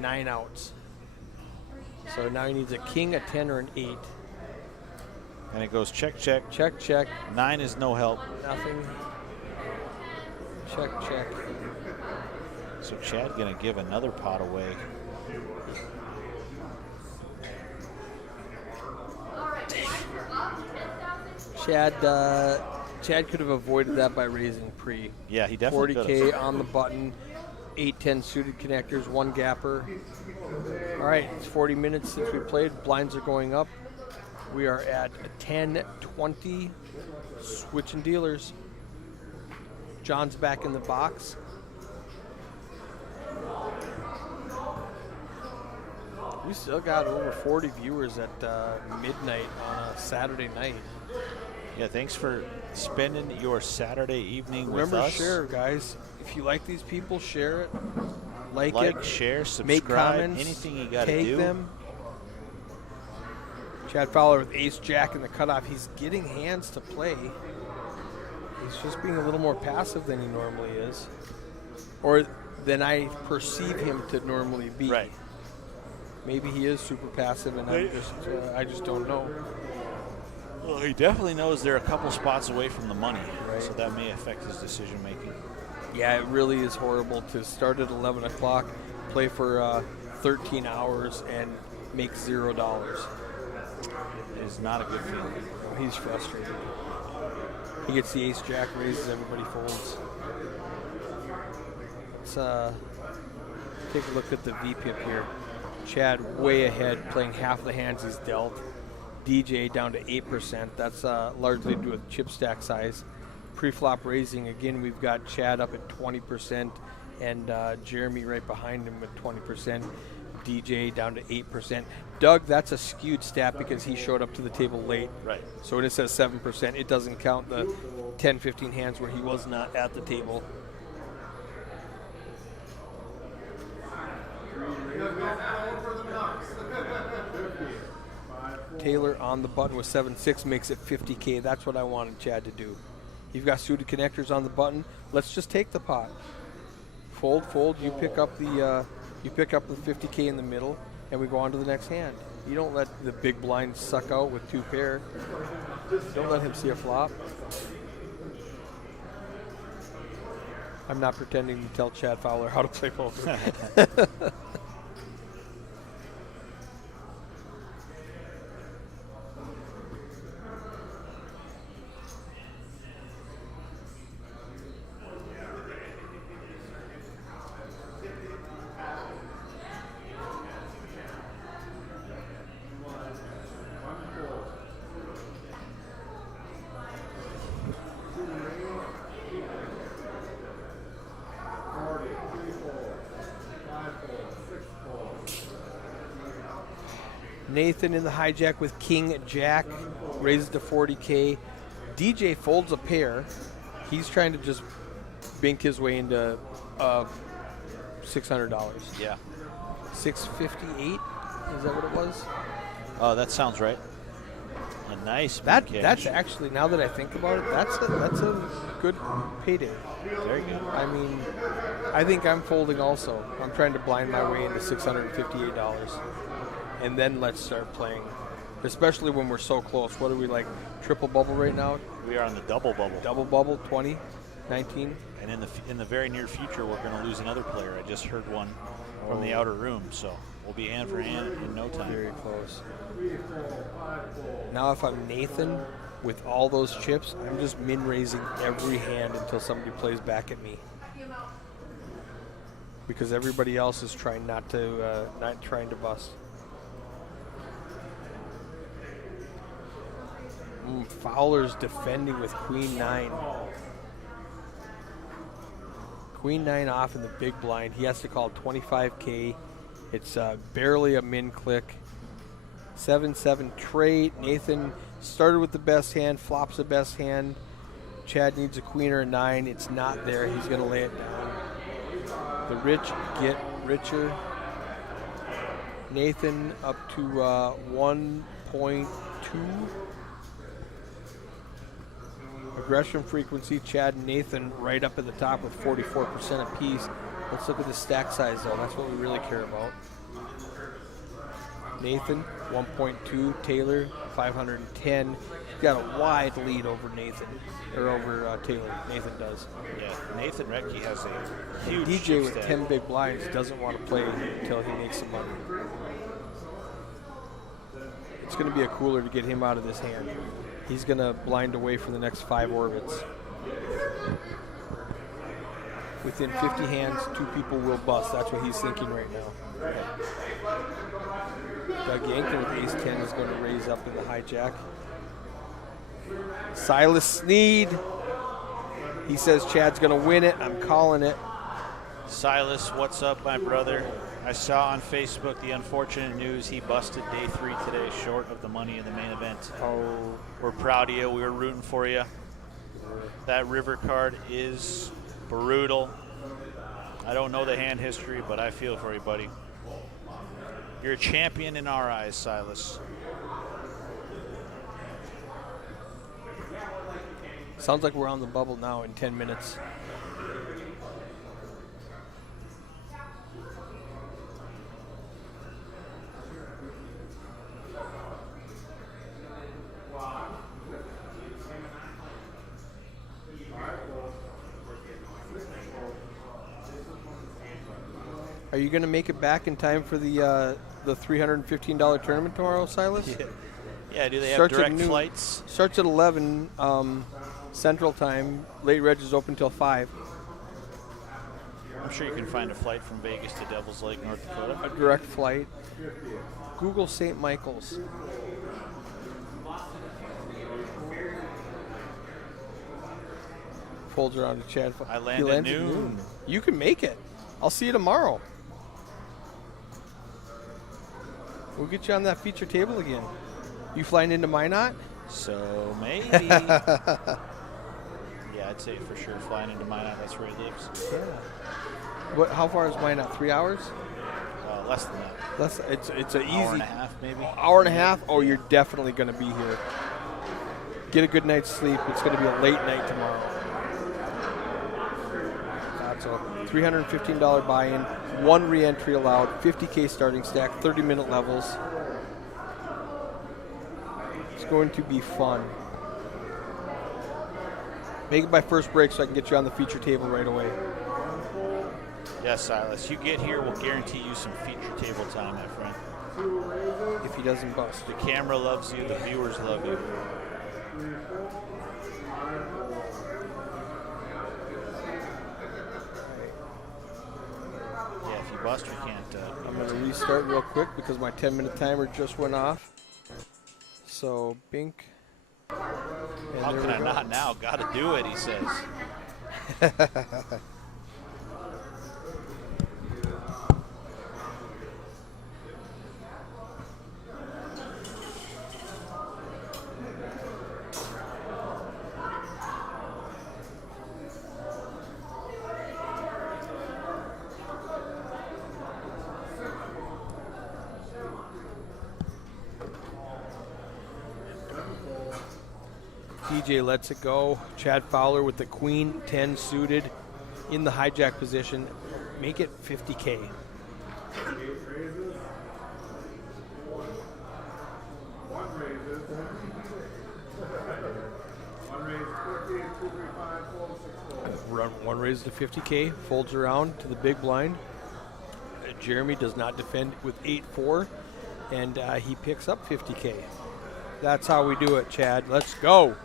9 outs. So now he needs a king, a 10, or an 8. And it goes check, check. Check, check, 9 is no help. nothing. Check, check. So Chad going to give another pot away. Chad could have avoided that by raising pre. Yeah, he definitely could have. 40K on the button, 8-10 suited connectors, 1 gapper. All right, it's 40 minutes since we played. Blinds are going up. We are at 10-20, switching dealers. John's back in the box. We still got over 40 viewers at midnight on a Saturday night. Yeah, thanks for spending your Saturday evening with Remember, us. share, guys. If you like these people, share it. Like Like, it. share, subscribe, Make comments. anything you got to Tag do. them. Chad Fowler with ace jack in the cutoff. He's getting hands to play. He's just being a little more passive than he normally is, or than I perceive him to normally be. Right. Maybe he is super passive, and I just don't know. Well, he definitely knows they're a couple spots away from the money, Right. so that may affect his decision making. Yeah, it really is horrible to start at 11 o'clock, play for 13 hours and make $0. It is not a good feeling. He's frustrated. He gets the ace jack, raises, everybody folds. Let's take a look at the VPIP here. Chad way ahead, playing half the hands he's dealt. DJ down to 8%. That's largely due with chip stack size. Pre-flop raising, again, we've got Chad up at 20% and Jeremy right behind him with 20%. DJ down to 8%. Doug, that's a skewed stat because he showed up to the table late. Right. So when it says 7%, it doesn't count the 10, 15 hands where he was not at the table. Taylor on the button with 7-6 makes it 50K. That's what I wanted Chad to do. You've got suited connectors on the button. Let's just take the pot. Fold, fold. You pick up the 50K in the middle, and we go on to the next hand. You don't let the big blind suck out with 2 pair. Don't let him see a flop. I'm not pretending to tell Chad Fowler how to play poker. Nathan in the hijack with King Jack, raises to 40K. DJ folds a pair. He's trying to just bink his way into $600. Yeah. 658. Is that what it was? Oh, that sounds right. A nice That's cash. actually, now that I think about it, that's a good payday. Very good. I mean, I think I'm folding also. I'm trying to blind my way into $658. And then let's start playing, especially when we're so close. What are we, like, triple bubble right now? We are on the double bubble. Double bubble, 20, 19. And in the very near future, we're going to lose another player. I just heard one from the outer room, so we'll be hand for hand in no time. Very close. Now if I'm Nathan with all those chips, I'm just min-raising every hand until somebody plays back at me. Because everybody else is trying not trying to bust. Fowler's defending with Queen 9. Queen 9 off in the big blind. He has to call 25K. It's barely a min click. 7-7 trade. Nathan started with the best hand, flops the best hand. Chad needs a queen or a 9. It's not there. He's going to lay it down. The rich get richer. Nathan up to 1.2. Aggression frequency, Chad and Nathan right up at the top with 44% apiece. Let's look at the stack size, though. That's what we really care about. Nathan, 1.2. Taylor, 510. He's got a wide lead over Nathan, or over Taylor. Nathan does. Yeah, Nathan Rettke has a huge DJ chip with stack. 10 big blinds doesn't want to play until he makes some money. It's going to be a cooler to get him out of this hand. He's going to blind away for the next 5 orbits. Within 50 hands, 2 people will bust. That's what he's thinking right now. Doug Yankton with ace-10 is going to raise up in the hijack. Silas Sneed. He says Chad's going to win it. I'm calling it. Silas, what's up, my brother? I saw on Facebook the unfortunate news he busted day 3 today, short of the money in the main event. Oh, We're proud of you. We were rooting for you. That river card is brutal. I don't know the hand history, but I feel for you, buddy. You're a champion in our eyes, Silas. sounds like we're on the bubble now in 10 minutes. Are you going to make it back in time for the $315 tournament tomorrow, Silas? Yeah, do they have Starts at direct noon. flights? Starts at 11 Central Time. Late reg is open till 5. I'm sure you can find a flight from Vegas to Devil's Lake, North Dakota. A direct flight. Google St. Michael's. Folds around to Chad. I land He at lands noon. You can make it. I'll see you tomorrow. We'll get you on that feature table again. You flying into Minot? So maybe. Yeah, I'd say for sure flying into Minot. That's where he lives. Yeah. What? How far is Minot? 3 hours? Less than that. It's an easy Hour and a half, maybe. hour and a half. Oh, you're definitely going to be here. Get a good night's sleep. It's going to be a late night tomorrow. That's all. $315 buy-in, 1 re-entry allowed, 50K starting stack, 30-minute levels. It's going to be fun. Make it by first break so I can get you on the feature table right away. Yes, Silas. You get here, we'll guarantee you some feature table time, my friend. If he doesn't bust. The camera loves you, the viewers love you. Yeah, if you bust, we can't. I'm going to restart real quick because my 10-minute timer just went off. So, Bink. And How there can we I go. not now? Gotta do it, he says. DJ lets it go. Chad Fowler with the Queen 10 suited in the hijack position. Make it 50K. One raise to 50K, folds around to the big blind. Jeremy does not defend with 8-4, and he picks up 50K. That's how we do it, Chad. Let's go.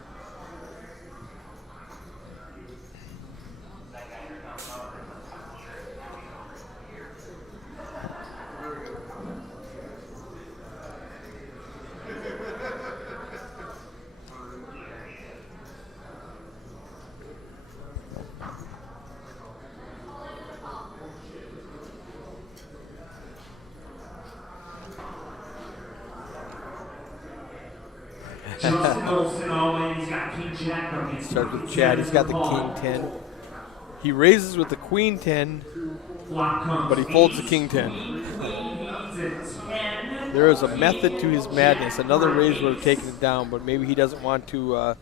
Starts with Chad. He's got the King 10. He raises with the Queen 10, but he folds the King 10. There is a method to his madness. Another raise would have taken it down, but maybe he doesn't want to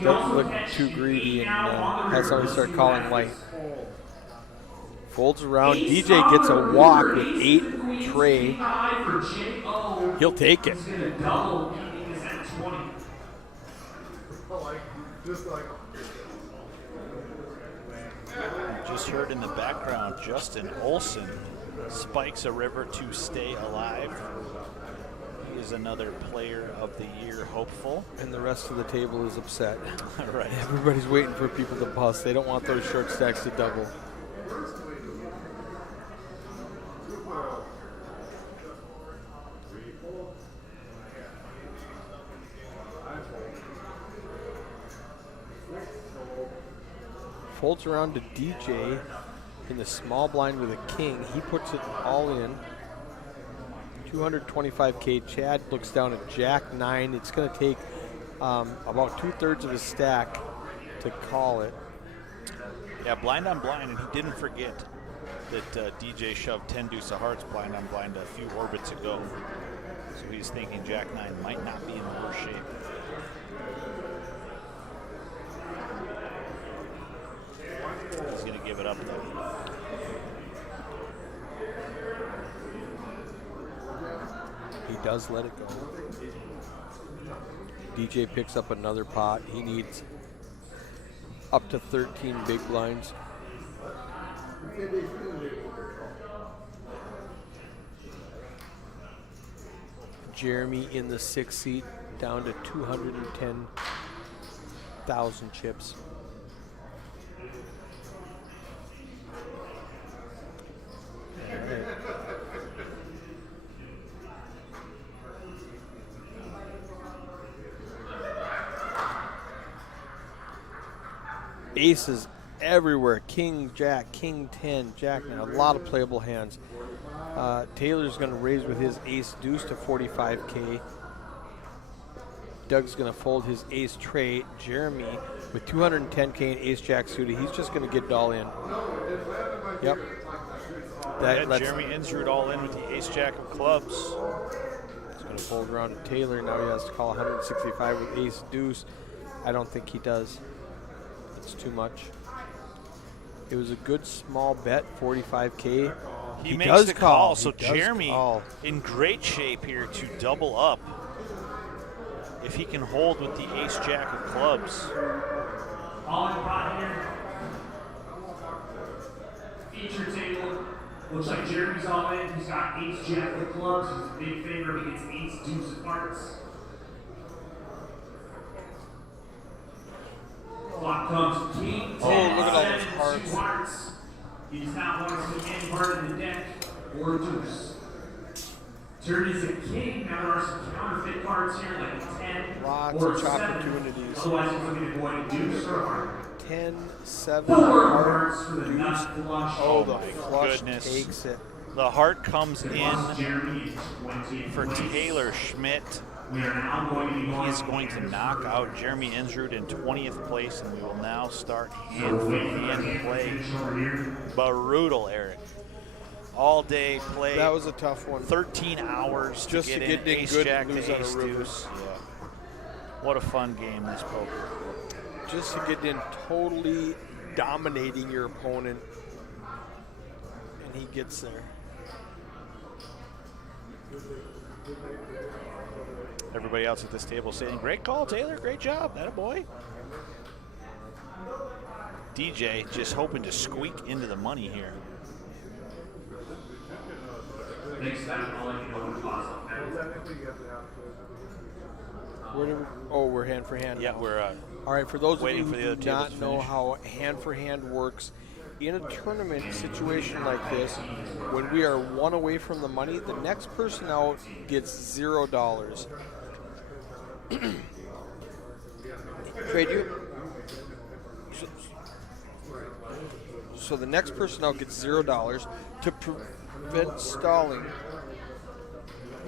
look too greedy and have somebody start calling light. Folds around. DJ gets a walk with 8 tray. He'll take it. Just heard in the background, Justin Olson spikes a river to stay alive. He is another player of the year hopeful. And the rest of the table is upset. Right. Everybody's waiting for people to bust. They don't want those short stacks to double. Folds around to DJ in the small blind with a king. He puts it all in. 225K. Chad looks down at Jack 9. It's going to take about 2/3 of his stack to call it. Yeah, blind on blind, and he didn't forget that DJ shoved 10 deuce of hearts blind on blind a few orbits ago. So he's thinking Jack 9 might not be in the worst shape. He's going to give it up, though. He does let it go. DJ picks up another pot. He needs up to 13 big blinds. Jeremy in the 6th seat, down to 210,000 chips. All right. Aces everywhere. King, Jack, King 10, Jack 9. A lot of playable hands. Taylor's going to raise with his ace deuce to 45K. Doug's going to fold his ace tray. Jeremy with 210K and ace jack suited. He's just going to get it all in. Yep. Jeremy Insrud all in with the ace jack of clubs. He's going to fold around to Taylor. Now he has to call 165 with ace deuce. I don't think he does. It's too much. It was a good small bet, 45K. He makes the call, He so does Jeremy call. in great shape here to double up if he can hold with the ace jack of clubs. All in pot here. Feature table. Looks like Jeremy's all in. He's got ace jack of clubs. He's a big favorite. He gets ace deuce of hearts. Clock comes king, 10, Oh, look at all those 7, hearts. 2 hearts. He does not want to see any part in the deck or deuce. Turn is a king. Now there are some counterfeit cards here, like a 10 Lots or of 7. opportunities. Otherwise, he's looking to avoid a deuce or a heart. 10, 7, 4 heart, hearts for the deuce. nut flush. Oh, the my flush goodness. takes it. The heart comes Plus in Jeremy is 20 for place. Taylor Schmidt. We are now going to be going. He is going to knock out Jeremy Insrud in 20th place, and we will now start So hand for wait for the hand hand to play. finish over here. Brutal, Eric. All day play. That was a tough one. 13 hours Just to to get get in in ace good jack and lose to on a ace river. deuce. Yeah. What a fun game, this poker. Just to get in totally dominating your opponent. And he gets there. Everybody else at this table saying, great call, Taylor. Great job. That a boy. DJ just hoping to squeak into the money here. Next time, I'll let you know what costs up there. We're hand for hand. Yeah, now. we're All right, for those of waiting you for the who other do tables not to know finish. how hand for hand works, in a tournament situation like this, when we are one away from the money, the next person out gets $0. Trade you? So the next person out gets $0. To prevent stalling,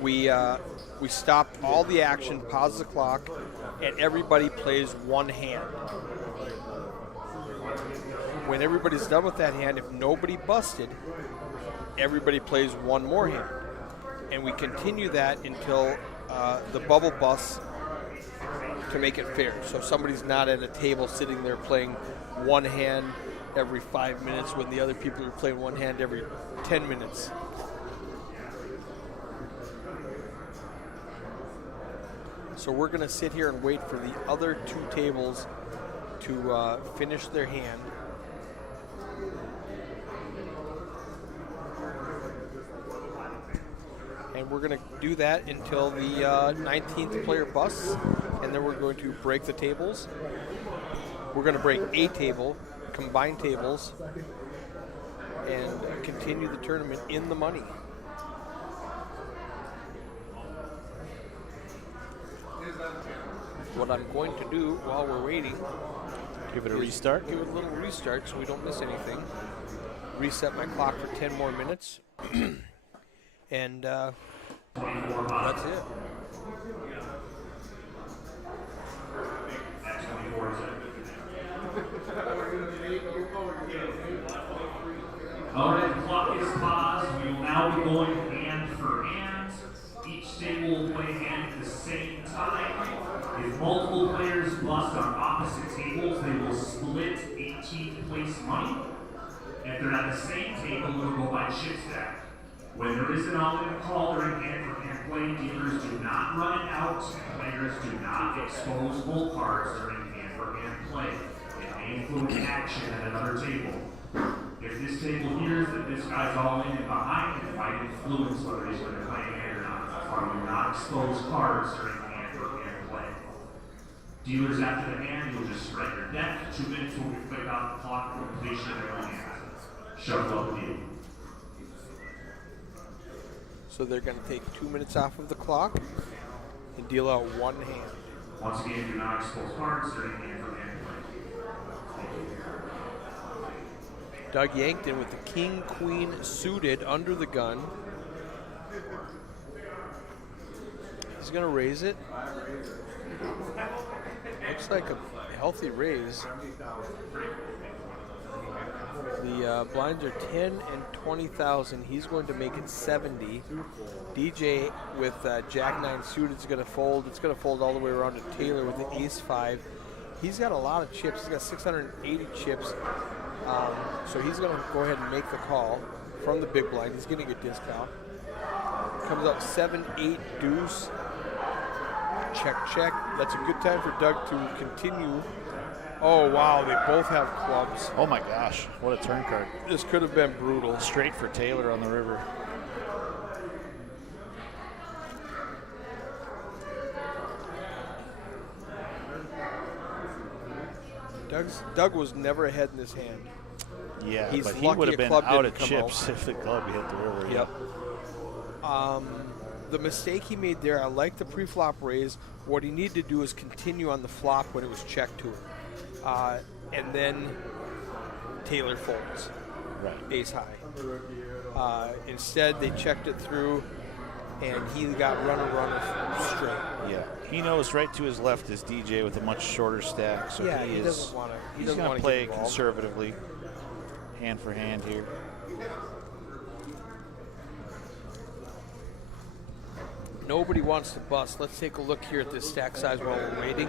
we stop all the action, pause the clock, and everybody plays one hand. When everybody's done with that hand, if nobody busted, everybody plays one more hand. And we continue that until the bubble busts to make it fair. So if somebody's not at a table sitting there playing one hand every 5 minutes when the other people are playing one hand every 10 minutes. So we're going to sit here and wait for the other two tables to finish their hand. And we're going to do that until the 19th player busts, and then we're going to break the tables. We're going to break a table, combine tables, and continue the tournament in the money. What I'm going to do while we're waiting, Give it a restart. give it a little restart so we don't miss anything. Reset my clock for 10 more minutes. And that's it. All right, the clock is paused. We will now be going hand for hand. Each table will play hand at the same time. If multiple players bust on opposite tables, they will split 18th place money. If they're at the same table, they'll go by chip stack. When there is an all-in call during hand for hand play, dealers do not run it out. Players do not expose full cards during hand for hand play. It may include action at another table. If this table hears that this guy's all in and behind, it might influence whether he's going to play hand or not. Or do not expose cards during hand for hand play. Dealers after the hand, you'll just strike your deck. 2 minutes will be clicked off the clock for completion of every hand. Shuffle up the deal. So they're going to take 2 minutes off of the clock and deal out 1 hand. Once again, do not expose cards during hand for hand play. Doug Yankton with the king, queen suited under the gun. He's going to raise it. Looks like a healthy raise. The blinds are 10 and 20,000. He's going to make it 70. DJ with Jack 9 suited is going to fold. It's going to fold all the way around to Taylor with the Ace 5. He's got a lot of chips. He's got 680 chips. So he's going to go ahead and make the call from the big blind. He's getting a discount. Comes up 7-8 deuce. Check, check. That's a good time for Doug to continue. Oh, wow, they both have clubs. Oh my gosh, what a turn card. This could have been brutal. Straight for Taylor on the river. Doug was never ahead in this hand. Yeah, He's but he lucky would have a been club out didn't of come chips out. if the club hit the river. Yep. The mistake he made there, I like the pre-flop raise. What he needed to do is continue on the flop when it was checked to him. And then Taylor folds. Right. Ace high. Instead, they checked it through, and he got runner straight. Yeah. He knows right to his left is DJ with a much shorter stack, so Yeah, he he is. doesn't want to. He He's doesn't going want to to play get involved. conservatively, hand for hand here. Nobody wants to bust. Let's take a look here at this stack size while we're waiting,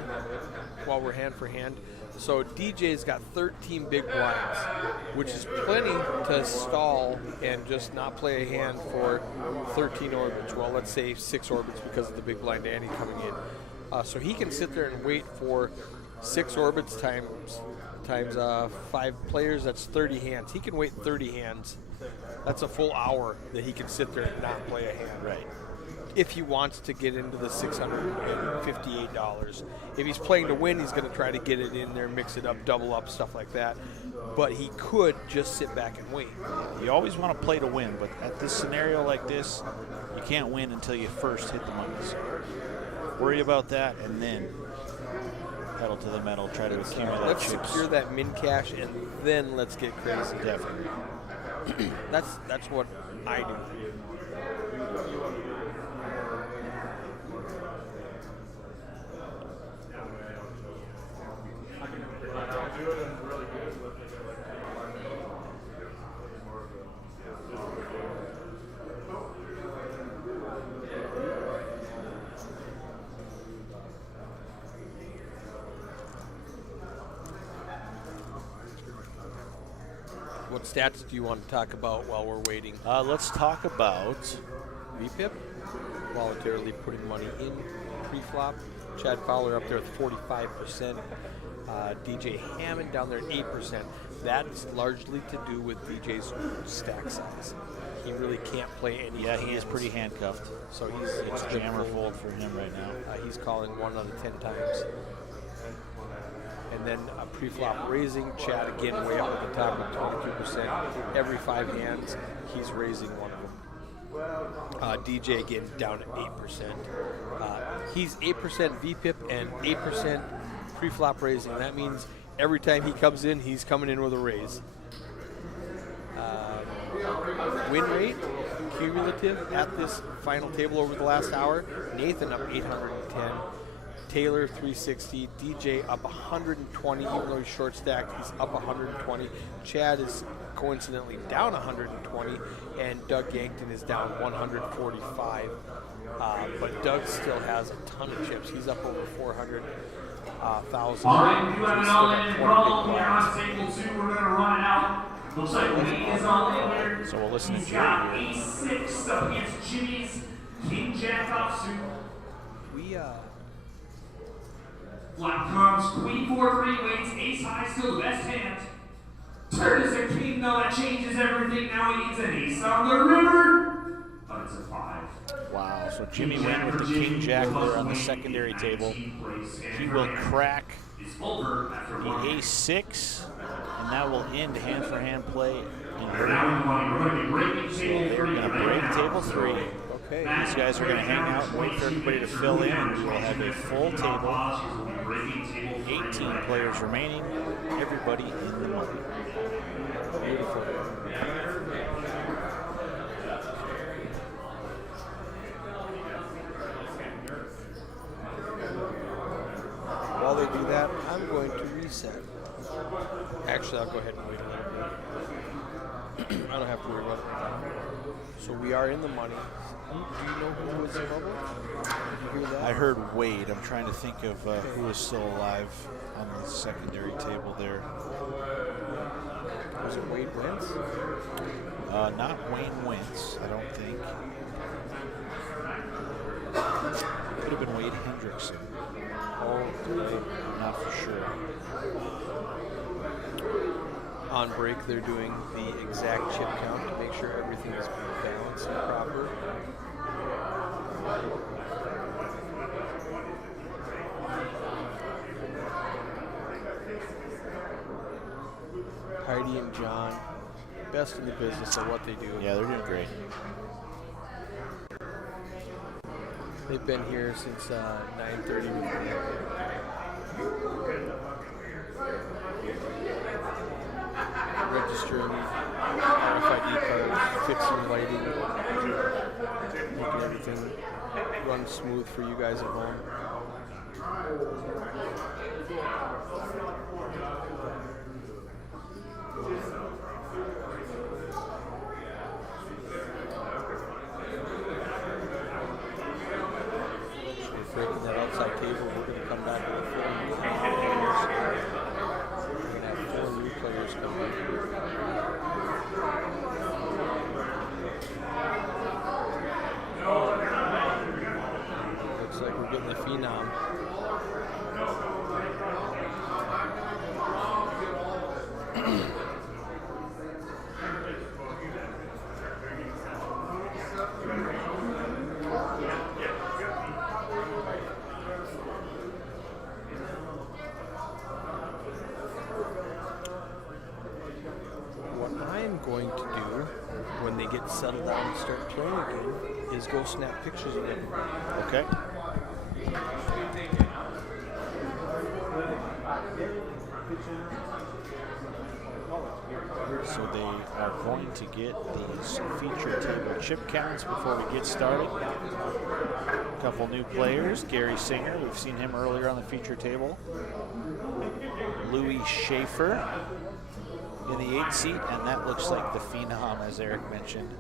while we're hand for hand. So DJ's got 13 big blinds, which is plenty to stall and just not play a hand for 13 orbits. Well, let's say 6 orbits because of the big blind ante coming in. So he can sit there and wait for 6 orbits times 5 players. That's 30 hands. He can wait 30 hands. That's a full hour that he can sit there and not play a hand. Right. If he wants to get into the $658. If he's playing to win, he's going to try to get it in there, mix it up, double up, stuff like that. But he could just sit back and wait. You always want to play to win, but at this scenario like this, you can't win until you first hit the money. So worry about that, and then pedal to the metal, try to accumulate Let's chips. secure that min cash, and then let's get crazy. Definitely. That's what I do. What stats do you want to talk about while we're waiting? Let's talk about VPIP, voluntarily putting money in pre-flop. Chad Fowler up there with 45%. DJ Hammond down there at 8%. That's largely to do with DJ's stack size. He really can't play any. Yeah, he is hands. pretty handcuffed. So It's jammer fold for him right now. He's calling 1 out of 10 times. And then a pre-flop raising. Chad again way up at the top with 22%. Every 5 hands, he's raising one of them. DJ again down at 8%. He's 8% VPIP and 8% pre-flop raising. That means every time he comes in, he's coming in with a raise. Win rate, cumulative at this final table over the last hour. Nathan up 810. Taylor 360, DJ up 120, even though he's short stacked, he's up 120. Chad is coincidentally down 120, and Doug Yankton is down 145. But Doug still has a ton of chips. He's up over 400,000. All right, you have it all in and problem. We're on table 2. We're going to run it out. Looks like Wayne is all in here. So we'll listen to He's Jerry got here. Ace 6 up against Jimmy's King Jack offsuit. Flop comes Queen 4-3 waits, Ace high still the best hand. Turn is a king, though that changes everything. Now he needs an ace on the river. But it's is a 5. Wow, so Jimmy Wayne with the King Jack there on the secondary table. He will crack It's over after the 1. Ace-6, and that will end hand-for-hand play. They're now in the money. We're going to be breaking table 3. They're going to break table 3. Okay. These guys are going to hang out and wait for everybody to fill in, and we will have a full table. 18 players remaining. Everybody in the money. Beautiful. While they do that, I'm going to reset. Actually, I'll go ahead and wait a little bit. I don't have to worry about it. So we are in the money. Do you know who was in bubble? Did you hear that? I heard Wade. I'm trying to think of who is still alive on the secondary table there. Was it Wade Wentz? Not Wayne Wentz, I don't think. Could have been Wade Hendrickson. Oh, today. Not for sure. On break, they're doing the exact chip count to make sure everything is balanced and proper. Heidi and John, best in the business at what they do. Yeah, they're doing great. They've been here since 9:30. Registering RFID cards, fixing lighting, making everything run smooth for you guys at home. Breaking that outside table, we're going to come back with 4 new players. And have 4 new players come in. Looks like we're getting the Phenom. What I'm going to do when they get settled down and start playing again is go snap pictures of them. Okay. So they are going to get these feature table chip counts before we get started. A couple new players. Gary Singer, we've seen him earlier on the feature table. Louis Schaefer in the 8th seat, and that looks like the Phenom, as Eric mentioned.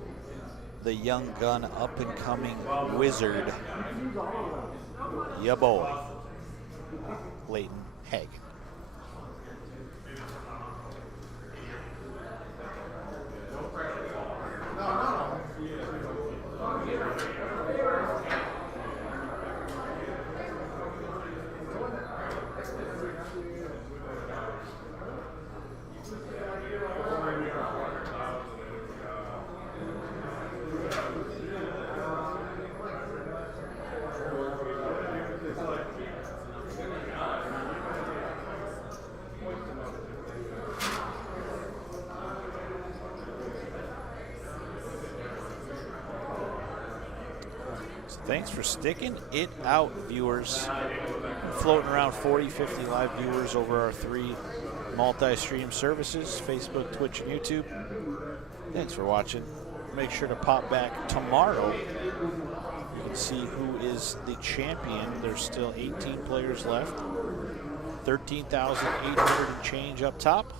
The young gun, up-and-coming wizard. Ya boy, Leighton Hagen. Thanks for sticking it out, viewers. Floating around 40, 50 live viewers over our 3 multi-stream services, Facebook, Twitch, and YouTube. Thanks for watching. Make sure to pop back tomorrow. You can see who is the champion. There's still 18 players left. 13,800 and change up top.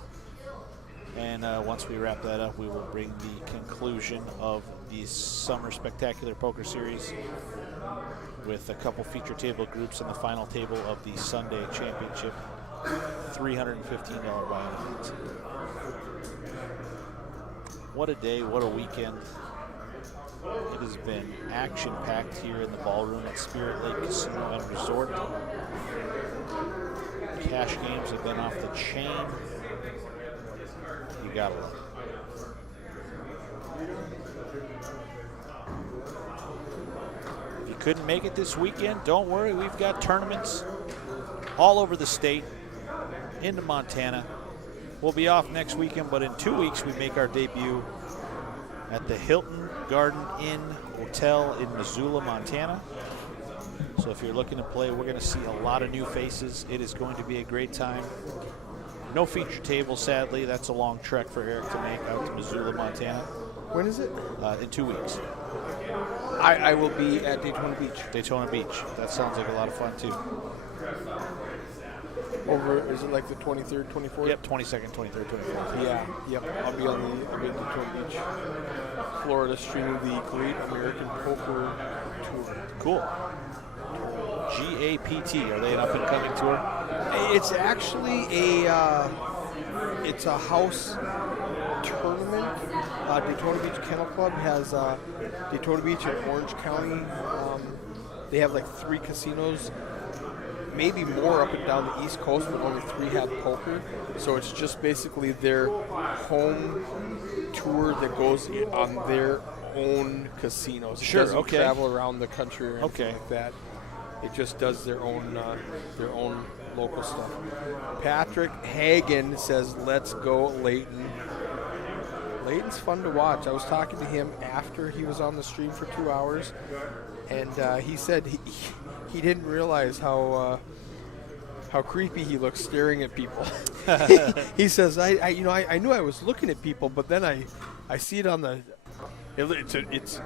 And once we wrap that up, we will bring the conclusion of the Summer Spectacular Poker Series with a couple feature table groups and the final table of the Sunday Championship. $315 buy-in. What a day, what a weekend. It has been action-packed here in the ballroom at Spirit Lake Casino and Resort. Cash games have been off the chain. You gotta love it. couldn't make it this weekend, don't worry. We've got tournaments all over the state, into Montana. We'll be off next weekend, but in 2 weeks we make our debut at the Hilton Garden Inn Hotel in Missoula, Montana. So if you're looking to play, we're going to see a lot of new faces. It is going to be a great time. No feature table, sadly. That's a long trek for Eric to make out to Missoula, Montana. When is it? In 2 weeks. I will be at Daytona Beach. Daytona Beach. That sounds like a lot of fun, too. Over, is it like the 23rd, 24th? Yep, 22nd, 23rd, 24th. Yeah, yep. I'll be at Daytona Beach, Florida, streaming the Great American Poker Tour. Cool. GAPT, are they an up-and-coming tour? It's actually it's a house tournament. Daytona Beach Kennel Club has Daytona Beach and Orange County. They have like 3 casinos, maybe more up and down the East Coast, but only 3 have poker. So it's just basically their home tour that goes on their own casinos. It Sure, doesn't okay. travel around the country or anything Okay. like that. It just does their own local stuff. Patrick Hagen says, "Let's go, Leighton." Leighton's fun to watch. I was talking to him after he was on the stream for 2 hours, and he said he didn't realize how creepy he looks staring at people. He says, I knew I was looking at people, but then I see it on the. It's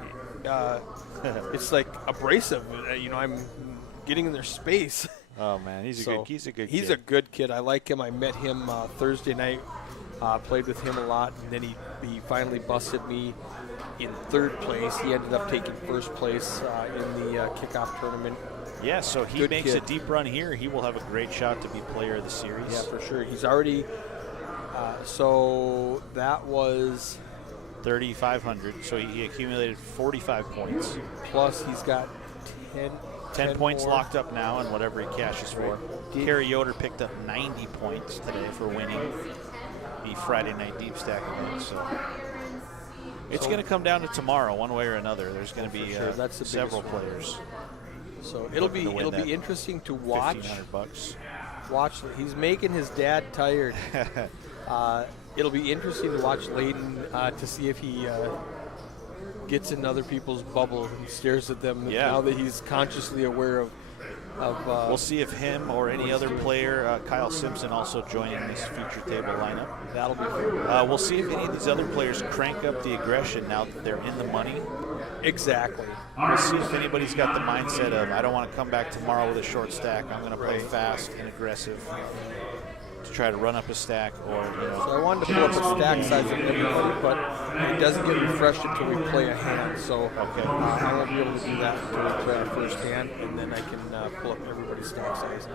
like abrasive. I'm getting in their space. Oh man, he's a good kid. He's a good kid. I like him. I met him Thursday night. Played with him a lot, and then he finally busted me in 3rd place. He ended up taking 1st place in the kickoff tournament. Yeah, so he Good makes kid. a deep run here. He will have a great shot to be player of the series. Yeah, for sure. He's already. So that was 3,500. So he accumulated 45 points. plus he's got 10 points more. locked up now, and whatever he cashes for. Kerry Yoder picked up 90 points today for winning the Friday night deep stack event. So it's going to come down to tomorrow, one way or another. There's going to be sure. That's the several biggest one. players. So it'll be Looking to win that interesting to watch. $1,500. Watch. He's making his dad tired. It'll be interesting to watch Leighton to see if he gets in other people's bubble and stares at them now that he's consciously aware of. We'll see if him or any other player, Kyle Simpson, also joining this feature table lineup. That'll be fun. We'll see if any of these other players crank up the aggression now that they're in the money. Exactly. We'll see if anybody's got the mindset of, I don't want to come back tomorrow with a short stack. I'm going to play fast and aggressive to try to run up a stack. Or So I wanted to pull up a stack size of everybody, but it doesn't get refreshed until we play a hand. So I won't be able to do that until we play our first hand, and then I can pull up everybody's stack size.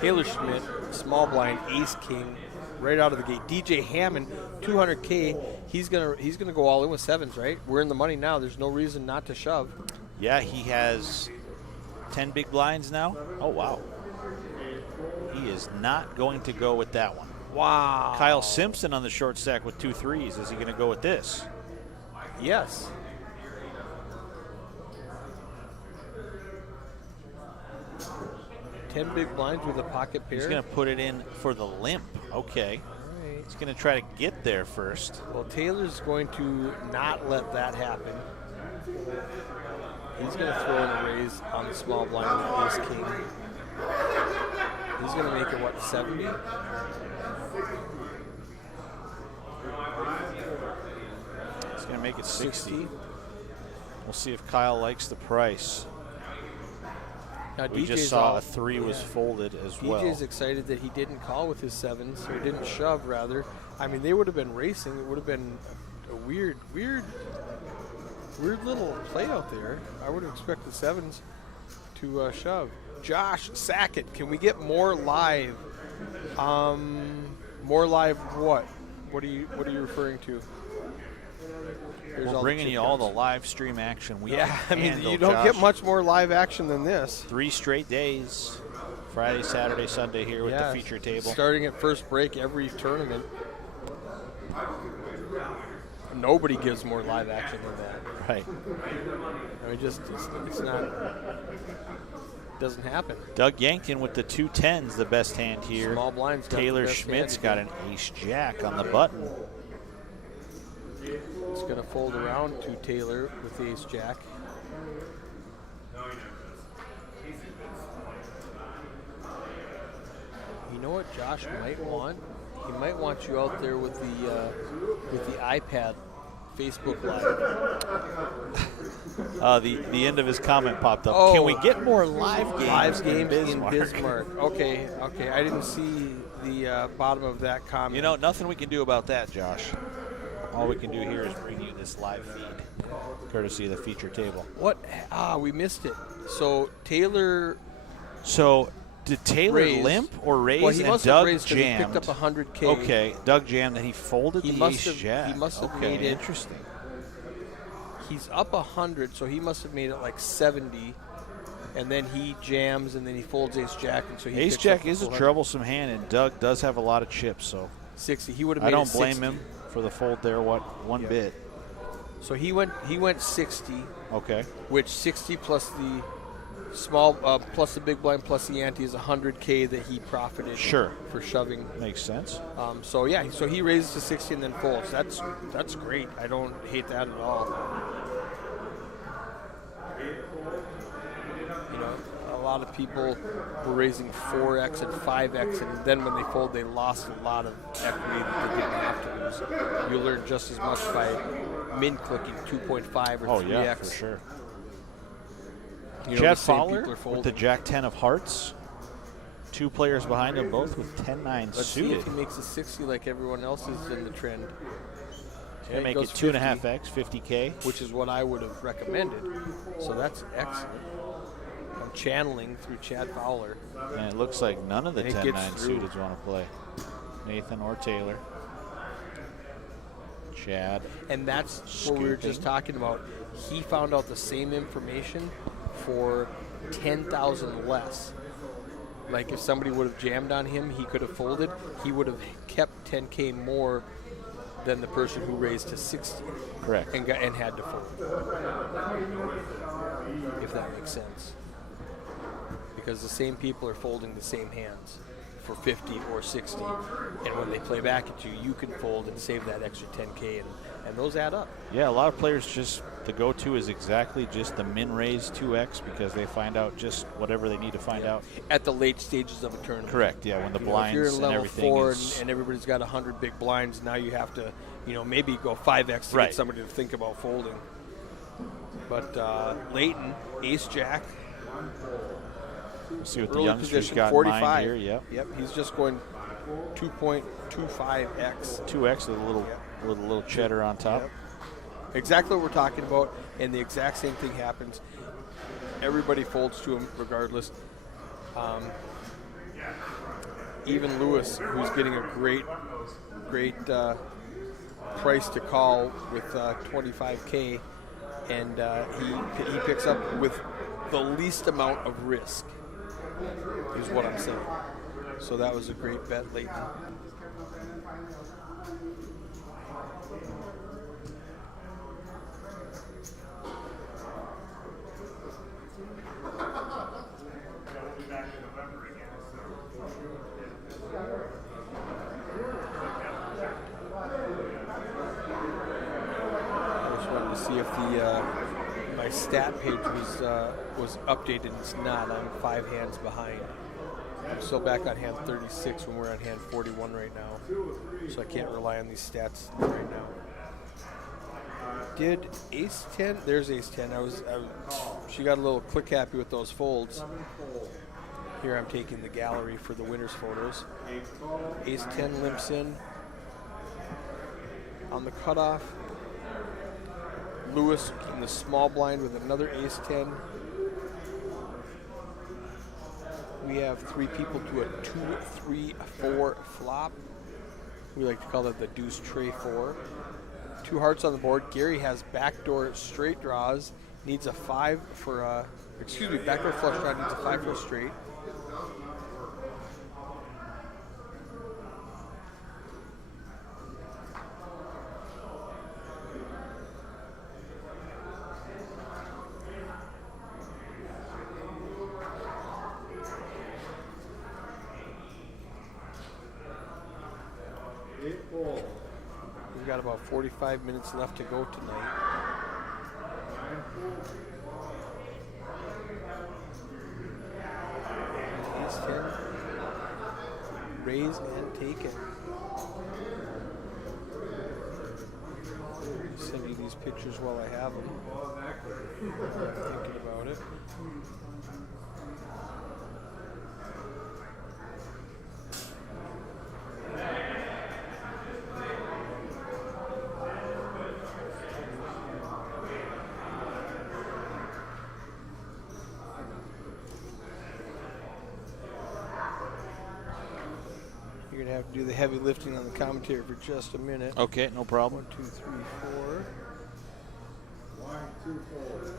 Taylor Schmidt, small blind, ace king, right out of the gate. DJ Hammond, 200K. He's gonna go all in with 7s, right? We're in the money now. There's no reason not to shove. Yeah, he has 10 big blinds now. Oh, wow. He is not going to go with that one. Wow. Kyle Simpson on the short stack with 2 3s. Is he going to go with this? Yes. Ten big blinds with a pocket pair. He's going to put it in for the limp. Okay. All right. He's going to try to get there first. Well, Taylor's going to not let that happen. He's going to throw in a raise on the small blind with ace king. He's going to make it, what, 70? He's going to make it 60. We'll see if Kyle likes the price. Now, We just saw a 3 was folded as well. DJ's excited that he didn't call with his 7s, or didn't shove, rather. I mean, they would have been racing. It would have been a weird little play out there. I would have expected 7s to shove. Josh Sackett, can we get more live? More live what? What are you referring to? Here's We're all the bringing you chip all the cards. live stream action we Yeah, I mean, handle, you don't Josh. get much more live action than this. 3 straight days. Friday, Saturday, Sunday here with the Yeah, feature table. Starting at first break every tournament. nobody gives more live action than that. Right. I mean, it's not, doesn't happen. Doug Yankton with the 2-10s, the best hand here. Small blinds. got the Taylor best Schmidt's hand got again. an ace-jack on the button. It's going to fold around to Taylor with the ace-jack. You know what Josh might want? He might want you out there with the iPad Facebook Live. The end of his comment popped up. Oh. Can we get more live games, Live games in in Bismarck. Okay. I didn't see the bottom of that comment. You know, nothing we can do about that, Josh. All we can do here is bring you this live feed, courtesy of the feature table. What? We missed it. So Taylor. So did Taylor Raised. limp or raise, Well, he and must Doug have raised 'cause he jammed? picked up 100K. Okay, Doug jammed and he folded He the must have- ace-jack. he must have okay, made it- interesting. He's up 100, so he must have made it like 70, and then he jams, and then he folds ace-jack, and so he picks Ace-jack up is a 400. troublesome hand, and Doug does have a lot of chips, so 60. He would have made I don't it blame 60. him for the fold there. One Yeah. bit. So he went 60, Okay. which 60 plus the small plus the big blind plus the ante is 100K that he profited Sure. for shoving. Makes sense. So yeah, so he raises to 60 and then folds. That's great. I don't hate that at all. You know, a lot of people were raising 4x and 5x, and then when they fold, they lost a lot of equity that they didn't have to lose. You learn just as much by min clicking 2.5 or 3x. Oh yeah, for sure. You know, Chad the same Fowler people are with folding. the Jack-10 of hearts. Two players behind him, both with 10-9 Let's see suited. if he makes a 60 like everyone else is in the trend. Gonna And make goes it 2.5x, 50K. which is what I would have recommended. So that's excellent. I'm channeling through Chad Fowler. And it looks like none of the And it 10-9 gets through. suiteds want to play. Nathan or Taylor. Chad. And that's what we were just Scooping. talking about. He found out the same information for 10,000 less. Like if somebody would have jammed on him, he could have folded. He would have kept 10K more than the person who raised to 60 Correct. and had to fold. If that makes sense. Because the same people are folding the same hands for 50 or 60, and when they play back at you, you can fold and save that extra 10K, and those add up. Yeah, a lot of players just, the go-to is exactly just the min raise 2x because they find out just whatever they need to find out. At the late stages of a tournament. Correct, yeah, when the You know, if blinds you're in and level everything 4 is... and everybody's got 100 big blinds, now you have to, maybe go 5x to Right. get somebody to think about folding. But Leighton, ace-jack, We'll see what the early youngsters position, got in 45. mind here. Yep. Yep, he's just going 2.25x. 2x with a little cheddar on top. Yep. Exactly what we're talking about, and the exact same thing happens. Everybody folds to him regardless. Even Lewis, who's getting a great price to call with 25K, and he picks up with the least amount of risk, is what I'm saying. So that was a great bet, Leighton. I just wanted to see if the my stat page was updated. It's not. I'm 5 hands behind. I'm still back on hand 36 when we're on hand 41 right now, so I can't rely on these stats right now. Did ace 10? There's ace 10. She got a little click happy with those folds. Here I'm taking the gallery for the winners photos. Ace 10 limps in on the cutoff. Lewis in the small blind with another ace 10. We have 3 people to a 2-3-4 flop. We like to call that the deuce tray 4. 2 hearts on the board. Gary has backdoor straight draws. Needs a 5 for a, backdoor flush draw, needs a 5 for a straight. We've got about 45 minutes left to go tonight. Ace 10. Raised and taken. Send you these pictures while I have them. Thinking about it. You're going to have to do the heavy lifting on the commentary for just a minute. Okay, no problem. 1, 2, 3, 4. 1, 2, 4.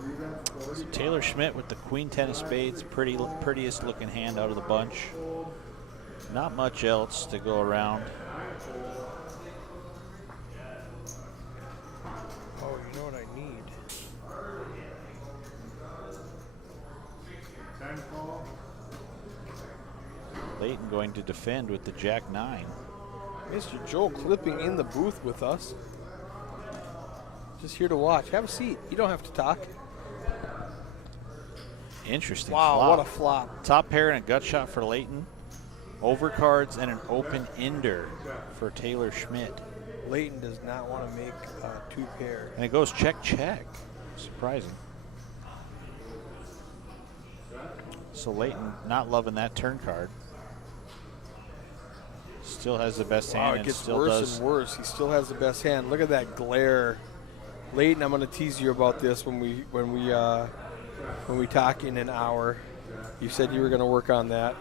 We're good. So Taylor Schmidt with the Queen 10 of spades, prettiest looking hand out of the bunch. Not much else to go around. Oh, you know what I need? Leighton going to defend with the Jack 9. Mr. Joel Clipping in the booth with us. Just here to watch. Have a seat. You don't have to talk. Interesting Wow, flop. what a flop. Top pair and a gut shot for Leighton. Overcards and an open ender for Taylor Schmidt. Leighton does not want to make two pair. And it goes check, check. Surprising. So Leighton not loving that turn card. Still has the best Wow, hand it and gets still worse does. and worse. He still has the best hand. Look at that glare. Leighton, I'm going to tease you about this when we talk in an hour. You said you were going to work on that.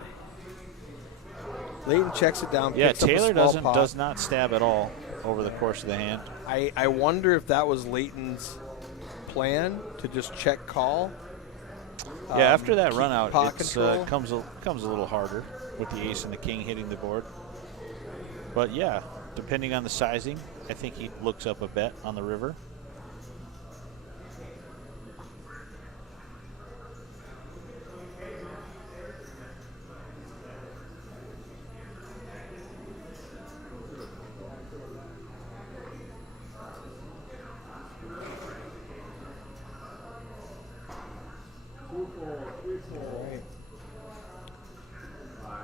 Leighton checks it down. Yeah, picks up a Taylor small pot. does not stab at all over the course of the hand. I wonder if that was Leighton's plan to just check call. Yeah, after that keep run out, pot it control. comes a little harder with the ace and the king hitting the board. But yeah, depending on the sizing, I think he looks up a bet on the river.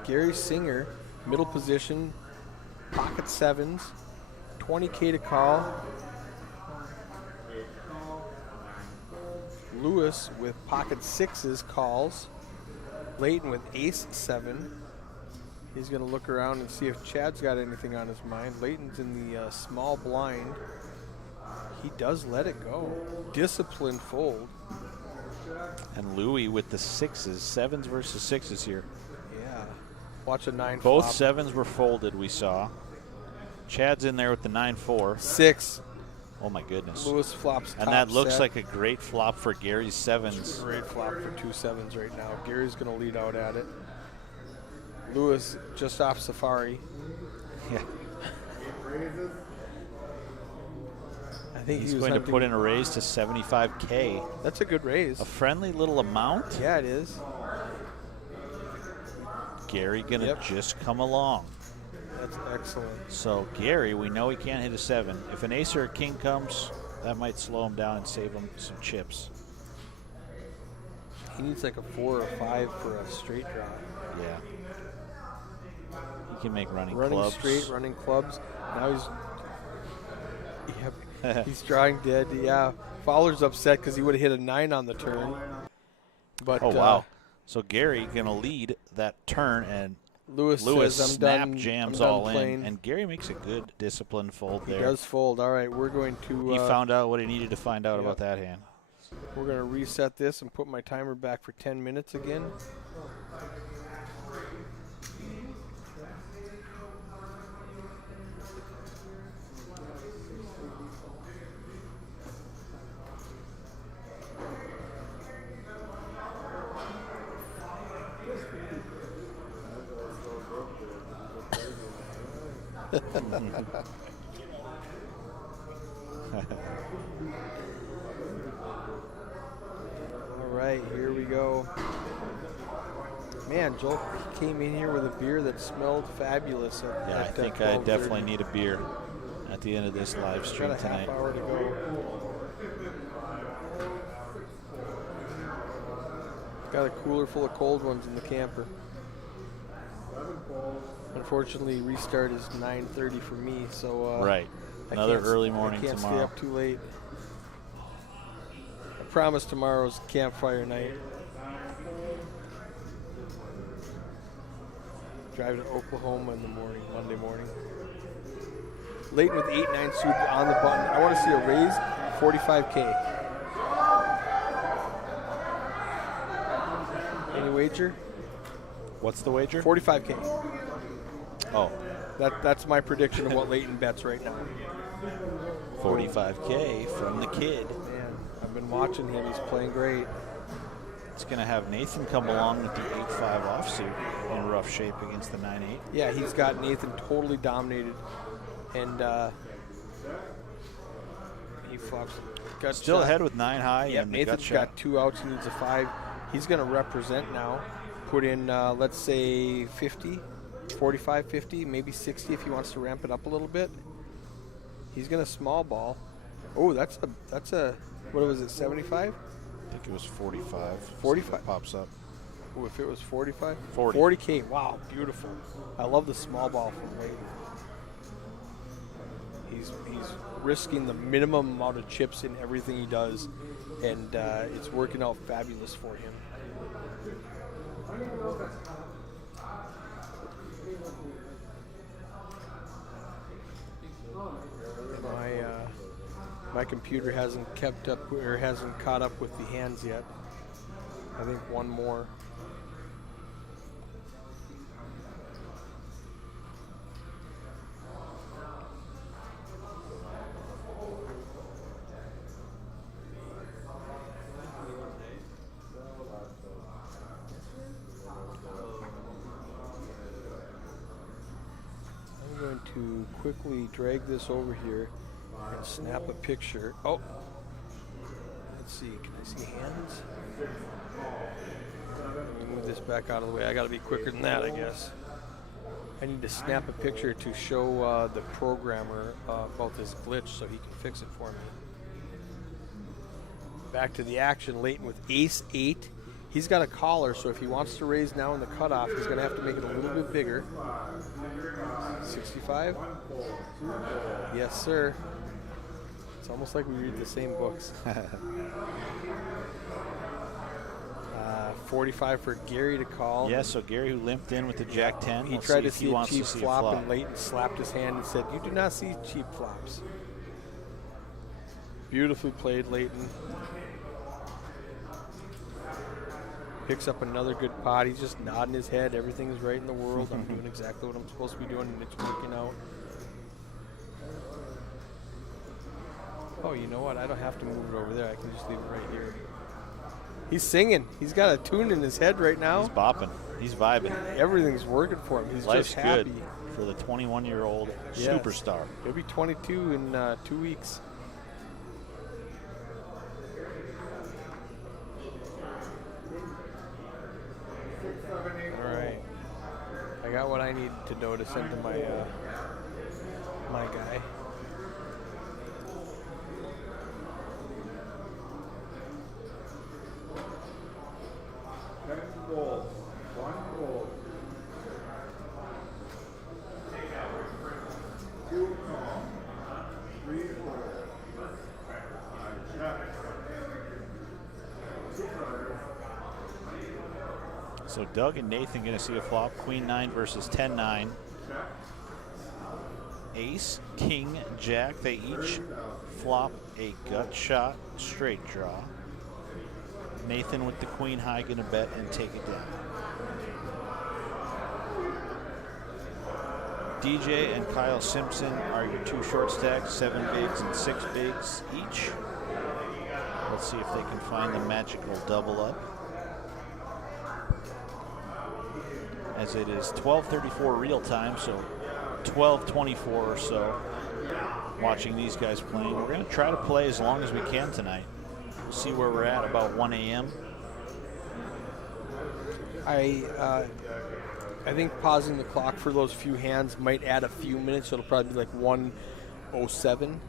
Gary Singer, middle position, pocket sevens, 20K to call. Lewis with pocket sixes calls. Leighton with ace seven. He's going to look around and see if Chad's got anything on his mind. Leighton's in the small blind. He does let it go. Disciplined fold. And Louis with the sixes, sevens versus sixes here. Yeah. Watch a 9 Both flop. sevens were folded, we saw. Chad's in there with the 9-4. 6. Oh my goodness. Lewis flops And top that looks set. like a great flop for Gary's sevens. Great flop for 2 sevens right now. Gary's going to lead out at it. Lewis just off Safari. Yeah. I think He's he was going to hunting- put in a raise to 75K. That's a good raise. A friendly little amount. Yeah, it is. Gary gonna Yep. just come along. That's excellent. So Gary, we know he can't hit a 7. If an ace or a king comes, that might slow him down and save him some chips. He needs like a 4 or 5 for a straight draw. Yeah. He can make running Running clubs. straight, running clubs. Now he's he's drawing dead. Yeah. Fowler's upset because he would have hit a 9 on the turn. But Oh wow. So Gary gonna lead that turn, and Lewis Lewis says, I'm snap done, jams I'm done all playing. in, and Gary makes a good disciplined fold He there. does fold. All right, we're going to He found out what he needed to find out Yep. about that hand. we're going to reset this and put my timer back for 10 minutes again. All right, here we go. Man, Joel came in here with a beer that smelled fabulous. Yeah, I think I definitely need a beer at the end of this live stream got a tonight. half hour to go. Got a cooler full of cold ones in the camper. Unfortunately, restart is 9:30 for me, so Right. Another early morning I can't tomorrow. stay up too late. I promise tomorrow's campfire night. Drive to Oklahoma in the morning, Monday morning. Leighton with 8-9 suit on the button. I want to see a raise, 45K. Any wager? What's the wager? 45K. Oh, That's my prediction of what Leighton bets right now. 45K from the kid. Man, I've been watching him. He's playing great. It's going to have Nathan come along with the 8-5 offsuit in rough shape against the 9-8. Yeah, he's got Nathan totally dominated. And he flops. Gut Still shot. ahead with 9 high Yep, and the gut Nathan's shot. got 2 outs. He needs a 5. He's going to represent now. Put in, let's say, 50, 45, 50, maybe 60 if he wants to ramp it up a little bit. He's going to small ball. Oh, that's a, what was it, 75? I think it was 45. 45. See if it pops up. Oh, if it was 45? 40. 40K. Wow, beautiful. I love the small ball from Leighton. He's risking the minimum amount of chips in everything he does, and it's working out fabulous for him. My computer hasn't kept up or hasn't caught up with the hands yet. I think one more. I'm going to quickly drag this over here and snap a picture. Oh, let's see. Can I see hands? Let me move this back out of the way. I got to be quicker than that, I guess. I need to snap a picture to show the programmer about this glitch so he can fix it for me. Back to the action. Leighton with ace 8. He's got a collar, so if he wants to raise now in the cutoff, he's going to have to make it a little bit bigger. 65? Yes, sir. It's almost like we read the same books. 45 for Gary to call. Yeah, so Gary, who limped in with the Jack 10, He we'll tried to if see a wants cheap to see flop, a flop. and Leighton slapped his hand and said, "You do not see cheap flops." Beautifully played, Leighton. Picks up another good pot. He's just nodding his head. Everything is right in the world. I'm doing exactly what I'm supposed to be doing, and it's working out. Oh, you know what? I don't have to move it over there. I can just leave it right here. He's singing. He's got a tune in his head right now. He's bopping. He's vibing. Everything's working for him. He's Life's just happy. good for the 21-year-old Yes. superstar. He'll be 22 in 2 weeks. All right. I got what I need to know to send to my my guy. So Doug and Nathan going to see a flop. Queen 9 versus 10-9. Ace, King, Jack. They each flop a gut shot straight draw. Nathan with the Queen high going to bet and take it down. DJ and Kyle Simpson are your 2 short stacks, 7 bigs and 6 bigs each. Let's see if they can find the magical double up. As it is 12:34 real time, so 12:24 or so. watching these guys playing. We're going to try to play as long as we can tonight. We'll see where we're at about 1 a.m. I think pausing the clock for those few hands might add a few minutes. So it'll probably be like 1:07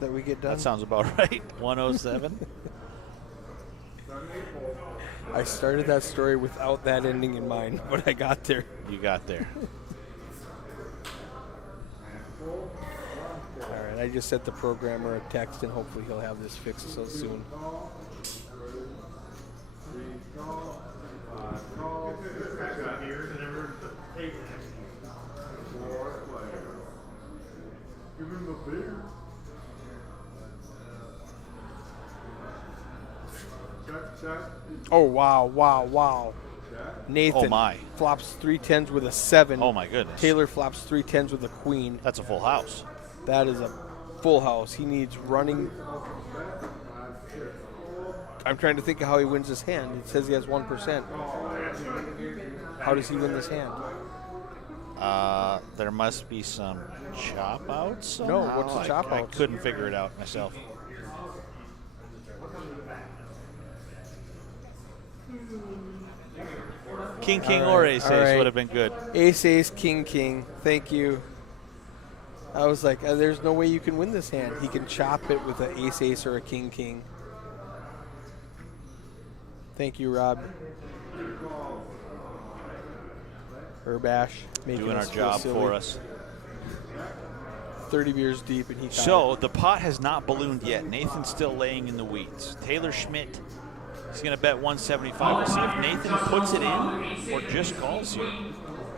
that we get done. That sounds about right. 1:07. I started that story without that ending in mind, but I got there. You got there. All right, I just sent the programmer a text, and hopefully he'll have this fixed so soon. Oh, wow. Nathan Oh, my. flops 3 10s with a 7. Oh, my goodness. Taylor flops 3 10s with a queen. That's a full house. That is a full house. He needs running. I'm trying to think of how he wins this hand. It says he has 1%. How does he win this hand? There must be some chop outs. No, somehow. what's the chop I outs? couldn't figure it out myself. King All or right, ace all right. would have been good. Ace, king. Thank you. I was like, there's no way you can win this hand. He can chop it with an ace or a king. Thank you, Rob. Herbash making Doing our us feel job silly. for us. 30 beers deep, and he caught So it. the pot has not ballooned yet. Nathan's still laying in the weeds. Taylor Schmidt, he's going to bet 175. We'll see if Nathan puts it in or just calls here.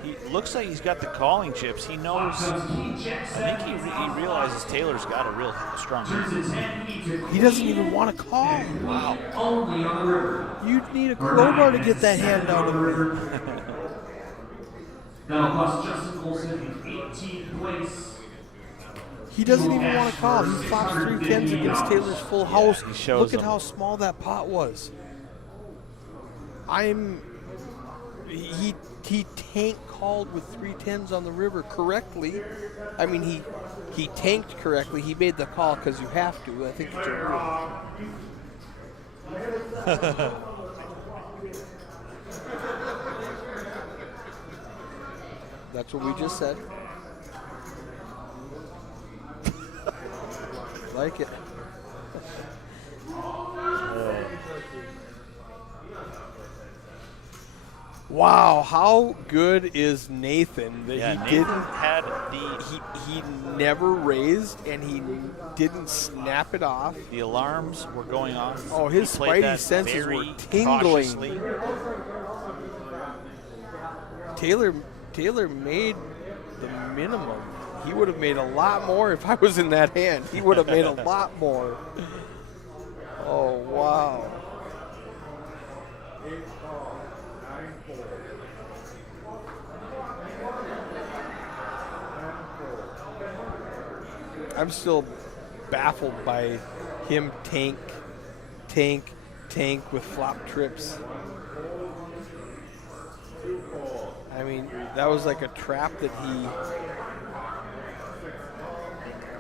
He looks like he's got the calling chips. He knows. I think he realizes Taylor's got a real strong hand. He doesn't even want to call. Wow. Only on the river. You'd need a crowbar to get that hand out of the river. That'll cost Justin Colson in 18th place. He doesn't even want to call. He flops 3 10s against Taylor's full house. he shows Look at them. how small that pot was. He tank called with 3 10s on the river correctly. I mean, he tanked correctly. He made the call because you have to. I think it's a rule. That's what we just said. Like it. Wow, how good is Nathan that Yeah, he Nathan didn't had the he never raised and he didn't snap it off. the alarms were going off. Oh, his He played spidey that senses very were tingling. cautiously. Taylor made the minimum. He would have made a lot more if I was in that hand. He would have made a lot more. Oh, wow. I'm still baffled by him tank with flop trips. I mean, that was like a trap that he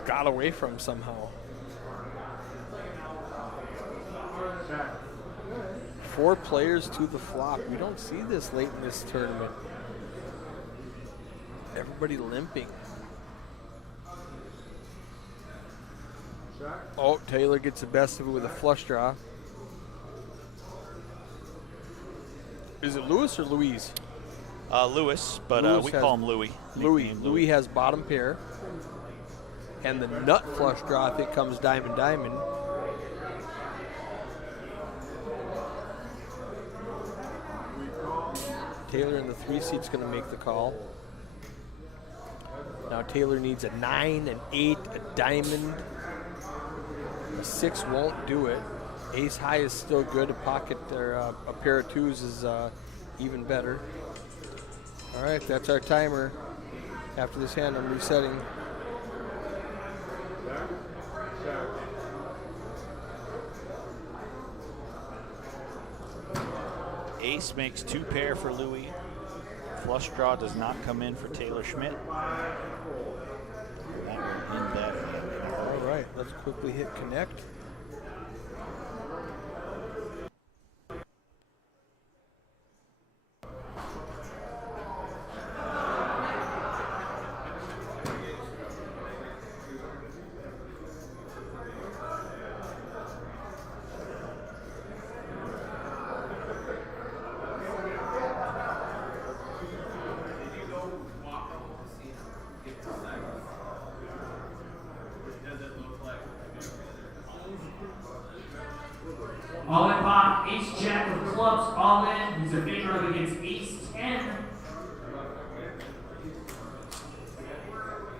got away from somehow. 4 players to the flop. We don't see this late in this tournament. Everybody limping. Oh, Taylor gets the best of it with a flush draw. Is it Lewis or Louise? Lewis, but Lewis we has- call him Louis. Louis. Nicknamed Louis has bottom pair. And the nut flush draw, I think, comes diamond. Taylor in the 3 seat's going to make the call. Now Taylor needs a 9, an 8, a diamond. A 6 won't do it. Ace high is still good. A pocket or a pair of 2s is even better. All right, that's our timer. After this hand, I'm resetting. Ace makes 2 pair for Louis. Flush draw does not come in for Taylor Schmidt. That Let's quickly hit connect. All in pot, ace jack of clubs, all in. He's a favorite against ace 10.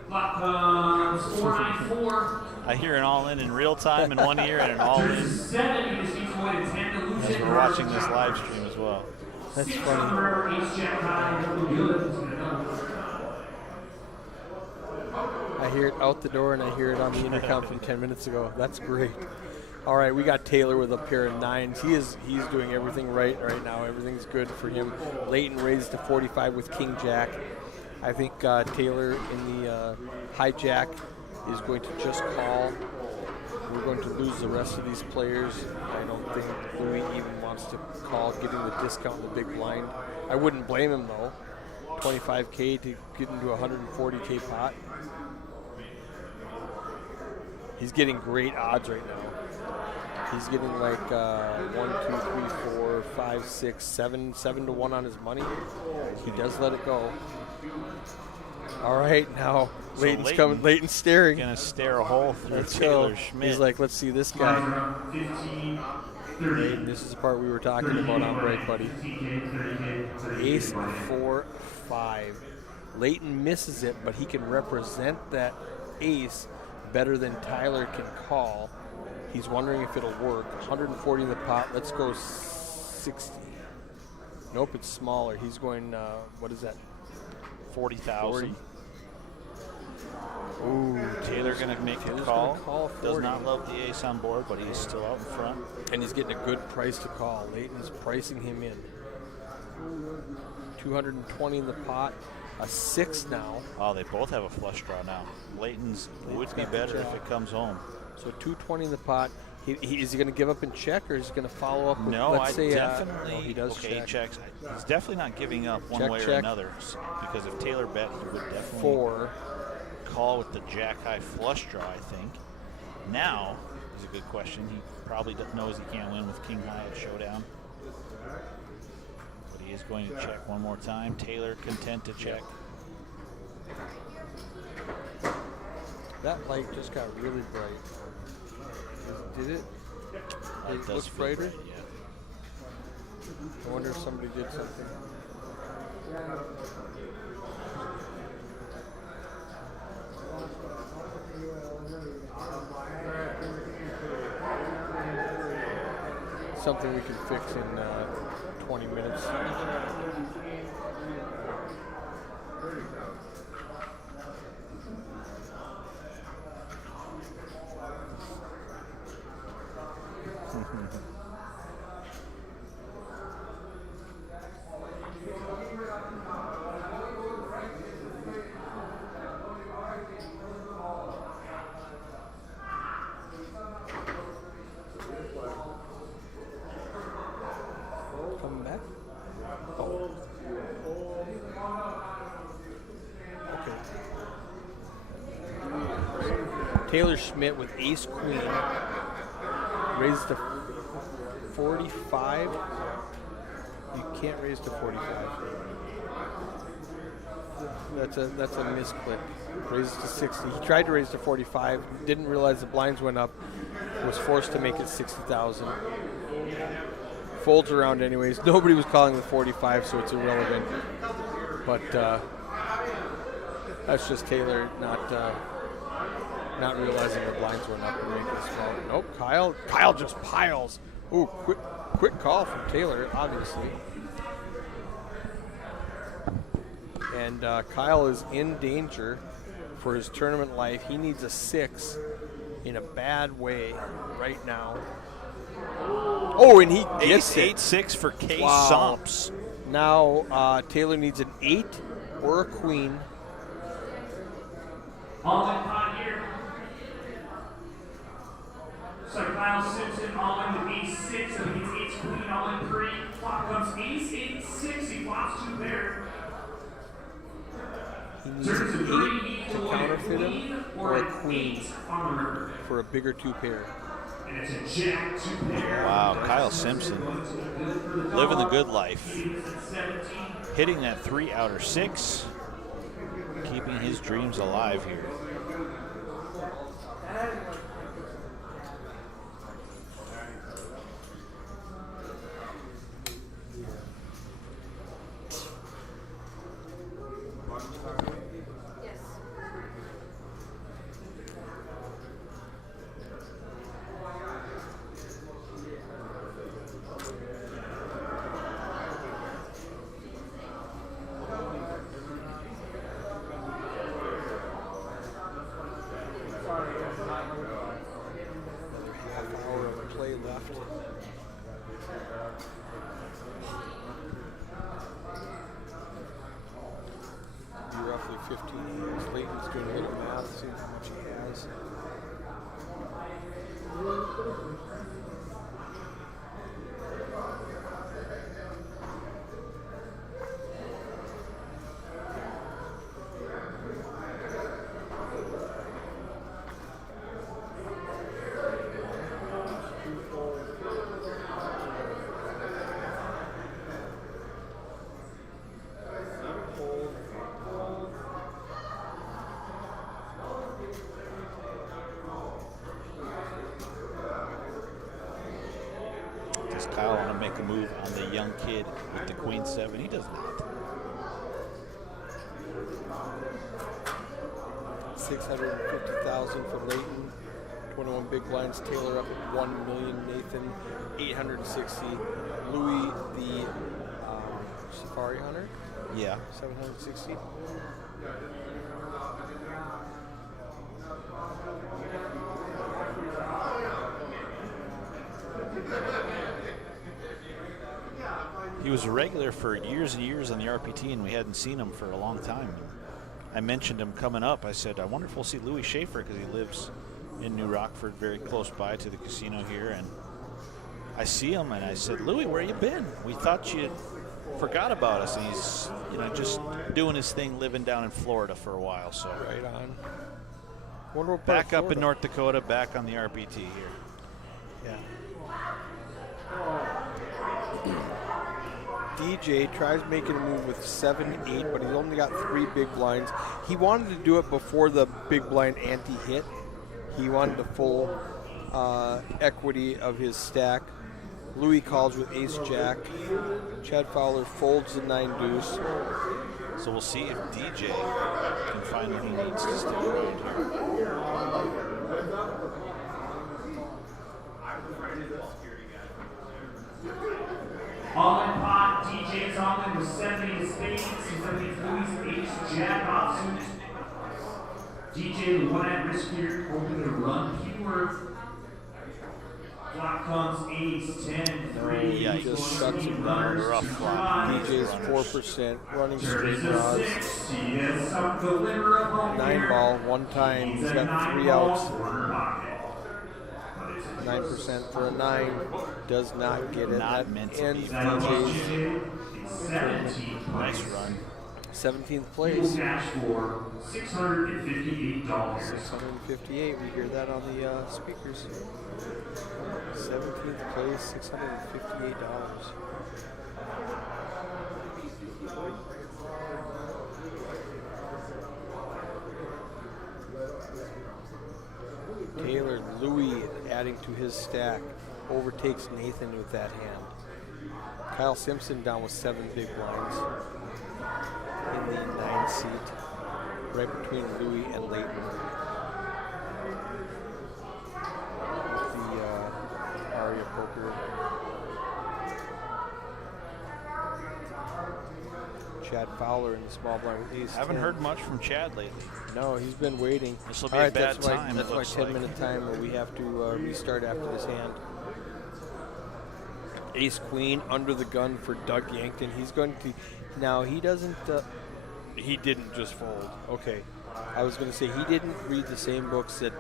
Clock comes 494. I hear an all in real time in one ear and an all in 7, he just needs to win a 10 to lose as it. we're watching this live stream as well. That's 6 funny. number, ace jack high, no good. I hear it out the door and I hear it on the intercom from 10 minutes ago. That's great. All right, we got Taylor with a pair of 9s. He's doing everything right now. Everything's good for him. Leighton raised to 45 with King Jack. I think Taylor in the hijack is going to just call. We're going to lose the rest of these players. I don't think Louis even wants to call, getting the discount in the big blind. I wouldn't blame him though. 25K to get into a 140K pot. He's getting great odds right now. He's getting like 1, 2, 3, 4, 5, 6, 7 to 1 on his money. He does let it go. All right, now So Leighton's Leighton coming. Leighton's staring. Gonna stare a hole through Let's Taylor go. Schmidt. He's like, let's see this guy. 15, 30. Leighton, this is the part we were talking about on break, buddy. 30K, 30K. Ace 4, 5. Leighton misses it, but he can represent that ace better than Tyler can call. He's wondering if it'll work. 140 in the pot. Let's go 60. Nope, it's smaller. He's going, what is that? 40,000. 40. Ooh, Taylor gonna make the Taylor's call. gonna call Does 40. not love the ace on board, but he's still out in front. And he's getting a good price to call. Leighton's pricing him in. 220 in the pot. A 6 now. Oh, they both have a flush draw now. Leighton's would be got the better if jack. it comes home. So 220 in the pot. Is he going to give up and check, or is he going to follow up with, No, let's I say, definitely. oh, he does okay, check. checks. He's definitely not giving up one Check, way or check. another. Because if Taylor bet, he would definitely 4. call with the jack high flush draw, I think. Now is a good question. He probably knows he can't win with king high at showdown. But he is going to check one more time. Taylor content to check. That light just got really bright. Did it? It It does looks feel brighter? bright, yeah. I wonder if somebody did something. Something we can fix in 20 minutes. Coming back? Oh. Okay. Taylor Schmidt with ace queen raises to 45. You can't raise to 45. That's a misclick. Raises to 60. He tried to raise to 45. Didn't realize the blinds went up. Was forced to make it 60,000. Folds around anyways. Nobody was calling with 45, so it's irrelevant. But that's just Taylor not realizing the blinds went up and making it small. Nope, Kyle just piles. Ooh, quick call from Taylor, obviously. And Kyle is in danger for his tournament life. He needs a 6 in a bad way right now. Oh, and he gets it. 8-6 for Case Wow. Somps. Now Taylor needs an 8 or a queen. All in pot here. He needs an 8 to counterfeit him, or a queen for a bigger 2 pair. And it's a jack, 2 pair. Wow, Kyle Simpson living the good life. Hitting that 3 outer 6, keeping his dreams alive here. Roughly 15 years. Layton's doing a little math, seeing how much he has. Does Kyle want to make a move on the young kid with the Queen 7? He does not. 650,000 for Layton. 21 big blinds. Taylor up at 1 million. Nathan 860. Louis the Safari Hunter. Yeah. 760. He was a regular for years and years on the RPT, and we hadn't seen him for a long time. I mentioned him coming up. I said, I wonder if we'll see Louis Schaefer, because he lives in New Rockford, very close by to the casino here. And I see him, and I said, Louis, where you been? We thought you forgot about us. And he's, just doing his thing, living down in Florida for a while. So right on. Wonder what part back of up in Florida. North Dakota, back on the RPT here. Yeah. DJ tries making a move with 7-8, but he's only got 3 big blinds. He wanted to do it before the big blind ante hit. He wanted the full equity of his stack. Louis calls with ace jack. Chad Fowler folds the 9 deuce. So we'll see if DJ can find what he needs to stick around here. All in pot, DJ's on in with 70 of spades, 70 Louis, ace, jack, offsuit. DJ, the one at risk here, hoping to run pure. Flop comes ace, 10, 3. Yeah, he just shuts him down. Rough flop. DJ's 4%, running straight There's a draws. 6. He has some deliver of home 9 here. ball, 1 time. He's got 3 outs. 9% for a 9. Does not get it. Not That meant to ends be. DJ's 17th Nice place. run. 17th Full place. cash for $658. 658. We hear that on the speakers. 17th place, $658. Taylor Louis adding to his stack, overtakes Nathan with that hand. Kyle Simpson down with 7 big blinds in the 9 seat, right between Louis and Layton. With the Aria poker. Chad Fowler in the small blind with ace. Haven't 10. heard much from Chad lately. No, he's been waiting. This will be All a right, bad that's time, That's it my looks 10-minute time where we have to restart after this hand. Ace Queen under the gun for Doug Yankton. He's going to now. He doesn't. He didn't just fold. Okay, I was going to say he didn't read the same books that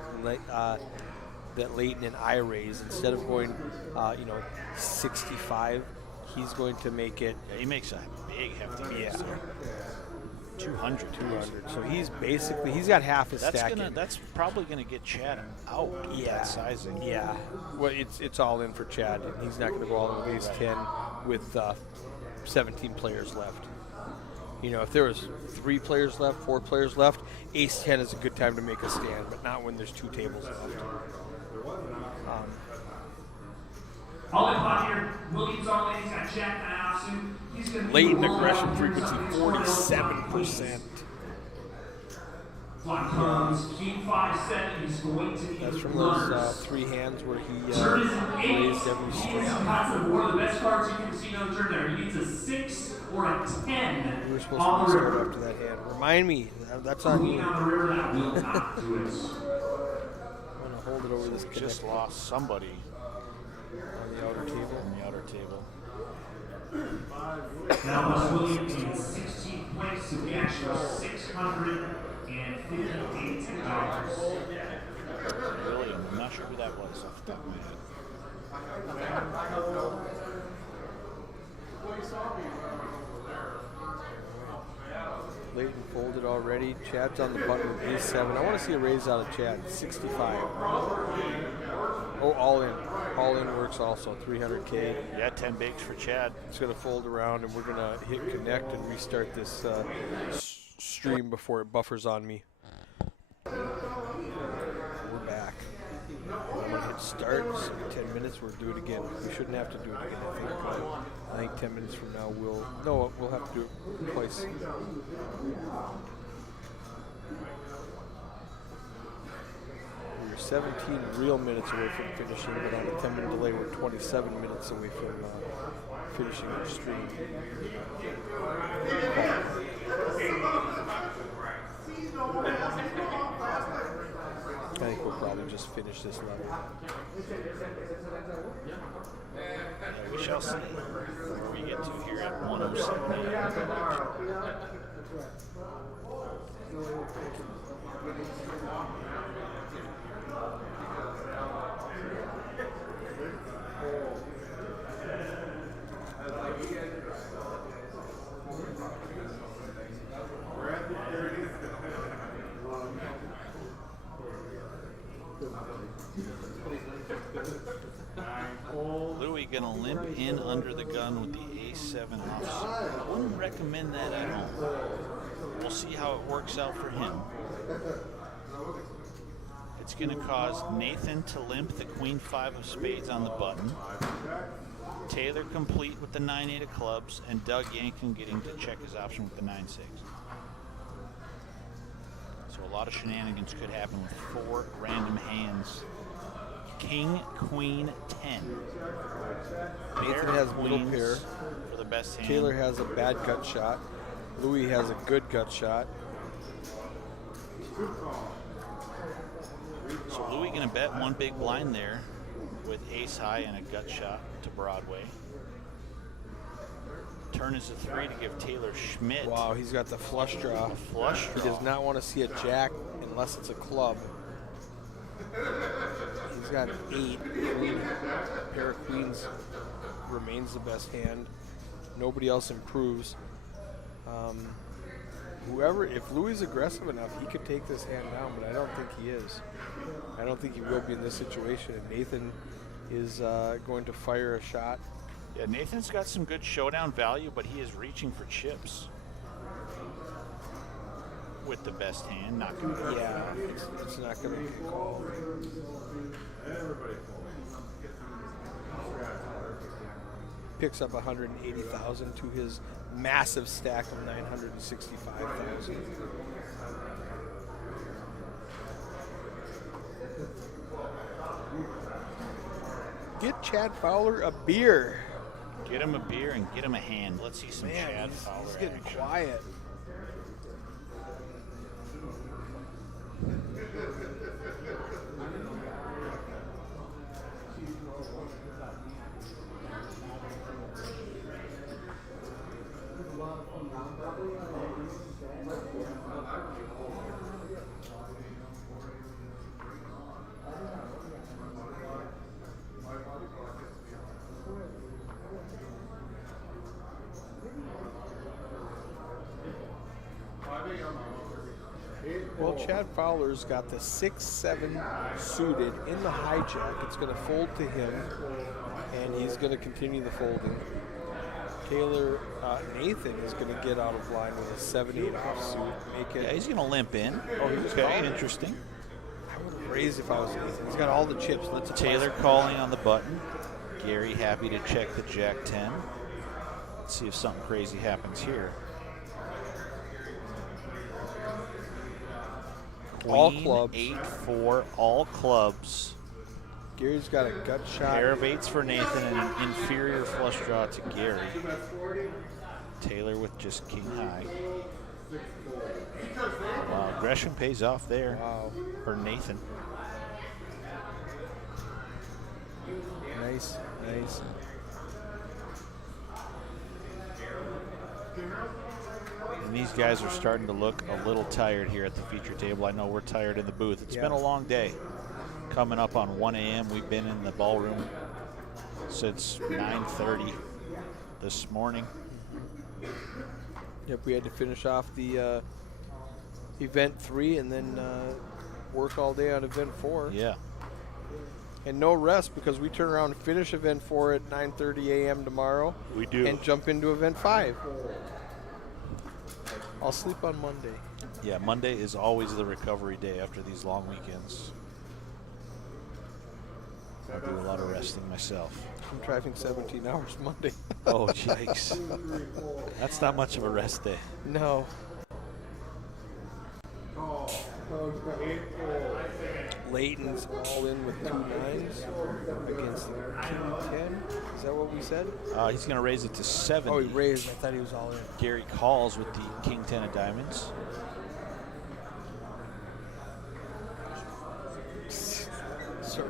that Layton and I raised. Instead of going, 65, he's going to make it. Yeah, he makes a big hefty Yeah. raise there. 200. 200. So he's got half his stack in. That's probably gonna get Chad out. With that sizing. Yeah. Well, it's all in for Chad. He's not going to go all the way to 10 with 17 players left. You know, if there was 3 players left, 4 players left, ace 10 is a good time to make a stand, but not when there's 2 tables left. All in pot here. Williams all in. He's got Jack and Austin. He's going to Latent aggression frequency 47%. Flop comes King 5-7. He's going to be That's from runners. those 3 hands where he Turn is an 8. raised every He needs string. some concept. One of the best cards you can see on the turn there. He needs a 6 or a 10 We were supposed on to the restart river. after that hand. Remind me, that's on Queen you. on the river, that will not do it. I'm going to hold it over this Just connect lost somebody on the outer table. on the outer table. Now Wes Williams in 16th place, so we actually $658. William, I'm not sure who that was off the top of my head. Leighton folded already. Chad's on the button with ace 7. I want to see a raise out of Chad. 65. Oh, all in. All in works also. 300K. Yeah, 10 bigs for Chad. It's going to fold around, and we're going to hit connect and restart this stream before it buffers on me. We're back. I'm going to hit start. 10 minutes, we'll do it again. We shouldn't have to do it again, I think 10 minutes from now we'll have to do it twice. We're 17 real minutes away from finishing, but on a 10-minute delay, we're 27 minutes away from finishing our stream. I think we'll probably just finish this level. Yeah, we shall see where we get to here at 107. Louis gonna limp in under the gun with the A7 offsuit. I wouldn't recommend that at home. We'll see how it works out for him. It's gonna cause Nathan to limp the Queen 5 of spades on the button. Taylor complete with the 9-8 of clubs, and Doug Yankin getting to check his option with the 9-6. So a lot of shenanigans could happen with 4 random hands. King, Queen, 10. Nathan has middle pair. For the best hand. Taylor has a bad gut shot. Louis has a good gut shot. So Louis gonna bet one big blind there with ace high and a gut shot to Broadway. Turn is a 3 to give Taylor Schmidt. Wow, he's got the flush draw. A flush draw. He does not want to see a jack unless it's a club. He's got 8. Queen, pair of queens remains the best hand. Nobody else improves. If Louis is aggressive enough, he could take this hand down, but I don't think he is. I don't think he will be in this situation. And Nathan is going to fire a shot. Yeah, Nathan's got some good showdown value, but he is reaching for chips. With the best hand, not going to be. Yeah, it's not going to be a call. Picks up 180,000 to his massive stack of 965,000. Get Chad Fowler a beer. Get him a beer and get him a hand. Let's see some Chad Fowler. He's getting action. quiet. Chad Fowler's got the 6-7 suited in the hijack. It's going to fold to him, and he's going to continue the folding. Nathan is going to get out of line with a 7-8 offsuit. Make it. Yeah, he's going to limp in. Oh, he's okay, calling. interesting. I would have raised if I was Nathan. He's got all the chips. Let's Taylor calling on the button. Gary happy to check the Jack 10. Let's see if something crazy happens here. All Queen, clubs. 8-4, all clubs. Gary's got a gut shot. Pair of 8s for Nathan and an inferior flush draw to Gary. Taylor with just king high. Wow, aggression pays off there for Nathan. Nice. And these guys are starting to look a little tired here at the feature table. I know we're tired in the booth. It's been a long day. Coming up on 1 a.m. We've been in the ballroom since 9:30 this morning. Yep, we had to finish off the event 3 and then work all day on event 4. Yeah. And no rest because we turn around and finish event 4 at 9:30 a.m. tomorrow. We do. And jump into event 5. I'll sleep on Monday. Yeah, Monday is always the recovery day after these long weekends. I do a lot of resting myself. I'm driving 17 hours Monday. Oh, yikes. That's not much of a rest day. No. Layton's all in with 2 9s against King 10. Is that what we said? He's going to raise it to 70. Oh, he raised. I thought he was all in. Gary calls with the King 10 of diamonds. Sorry.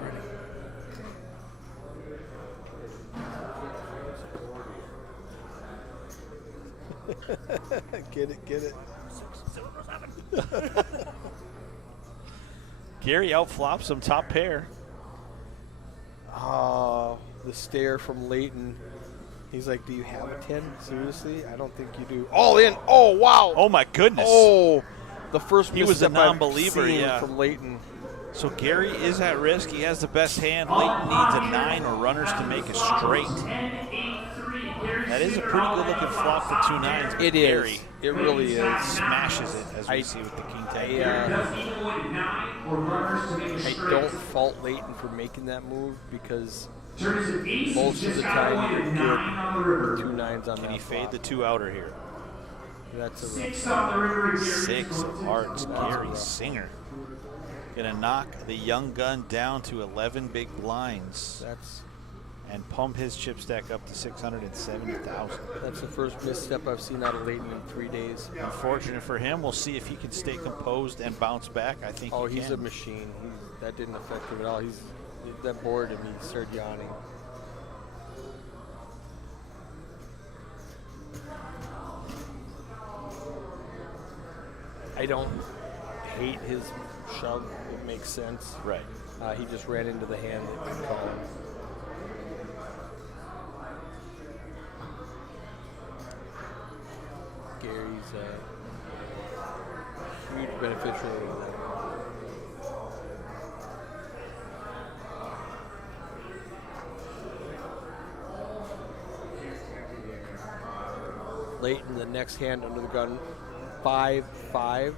Get it. Gary outflops him top pair. Oh, the stare from Layton. He's like, do you have a 10? Seriously? I don't think you do. All in. Oh, wow. Oh, my goodness. Oh, the first He was a misstep I've non-believer, seen yeah. from Layton. So Gary is at risk. He has the best hand. Layton needs a 9 or runners to make a straight. That is a pretty good-looking flop for 2 9s. but It Gary is. It really is. smashes it, as we see with the King 10. I don't fault Layton for making that move because most of the time you're good with 2 9s on Can that he fade flop. the 2 outer here? That's a rough. 6 of hearts, Gary Singer. Gonna knock the young gun down to 11 big blinds and pump his chip stack up to 670,000. That's the first misstep I've seen out of Layton in 3 days. Unfortunate for him. We'll see if he can stay composed and bounce back. I think he He's can. a machine. That didn't affect him at all. That bored him. He started yawning. I don't hate his shove. It makes sense. Right. He just ran into the hand that we call him. Gary's a huge beneficiary of that. Layton, the next hand under the gun, 5-5.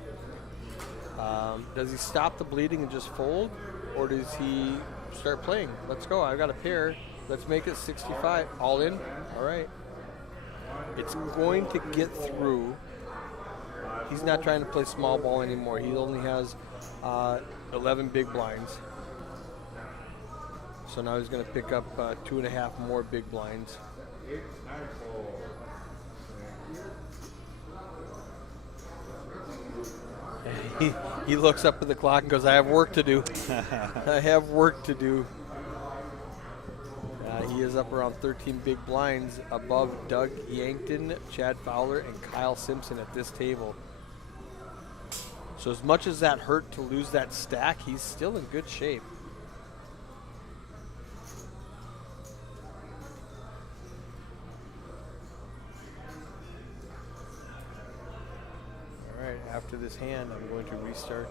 Does he stop the bleeding and just fold, or does he start playing? Let's go. I've got a pair. Let's make it 65. All in. All right. It's going to get through. He's not trying to play small ball anymore. He only has 11 big blinds. So now he's going to pick up 2.5 more big blinds. He looks up at the clock and goes, I have work to do. I have work to do. He is up around 13 big blinds above Doug Yankton, Chad Fowler, and Kyle Simpson at this table. So as much as that hurt to lose that stack, he's still in good shape. All right, after this hand, I'm going to restart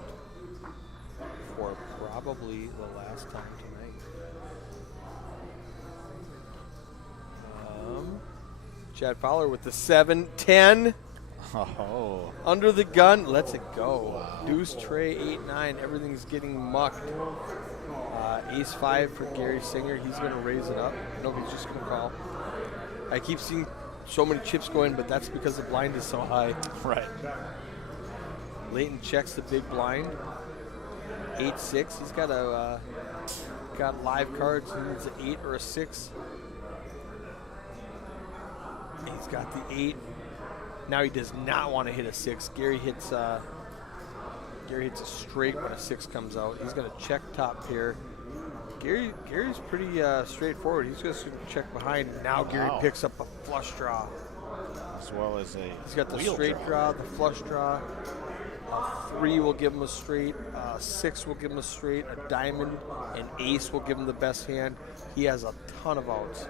for probably the last time tonight. Chad Fowler with the 7-10. Oh, Under the gun, lets it go. Deuce, tray, 8-9. Everything's getting mucked. Ace 5 for Gary Singer. He's going to raise it up. No, he's just going to call. I keep seeing so many chips going, but that's because the blind is so high. right. Leighton checks the big blind. 8-6. He's got a got live cards. He needs an 8 or a 6. He's got the 8. Now he does not want to hit a 6. Gary hits a straight when a 6 comes out. He's going to check top pair. Gary's pretty straightforward. He's just going to check behind. Now Gary picks up a flush draw. As well as He's got the straight draw, the flush draw. A 3 will give him a straight. 6 will give him a straight. A diamond, an ace will give him the best hand. He has a ton of outs.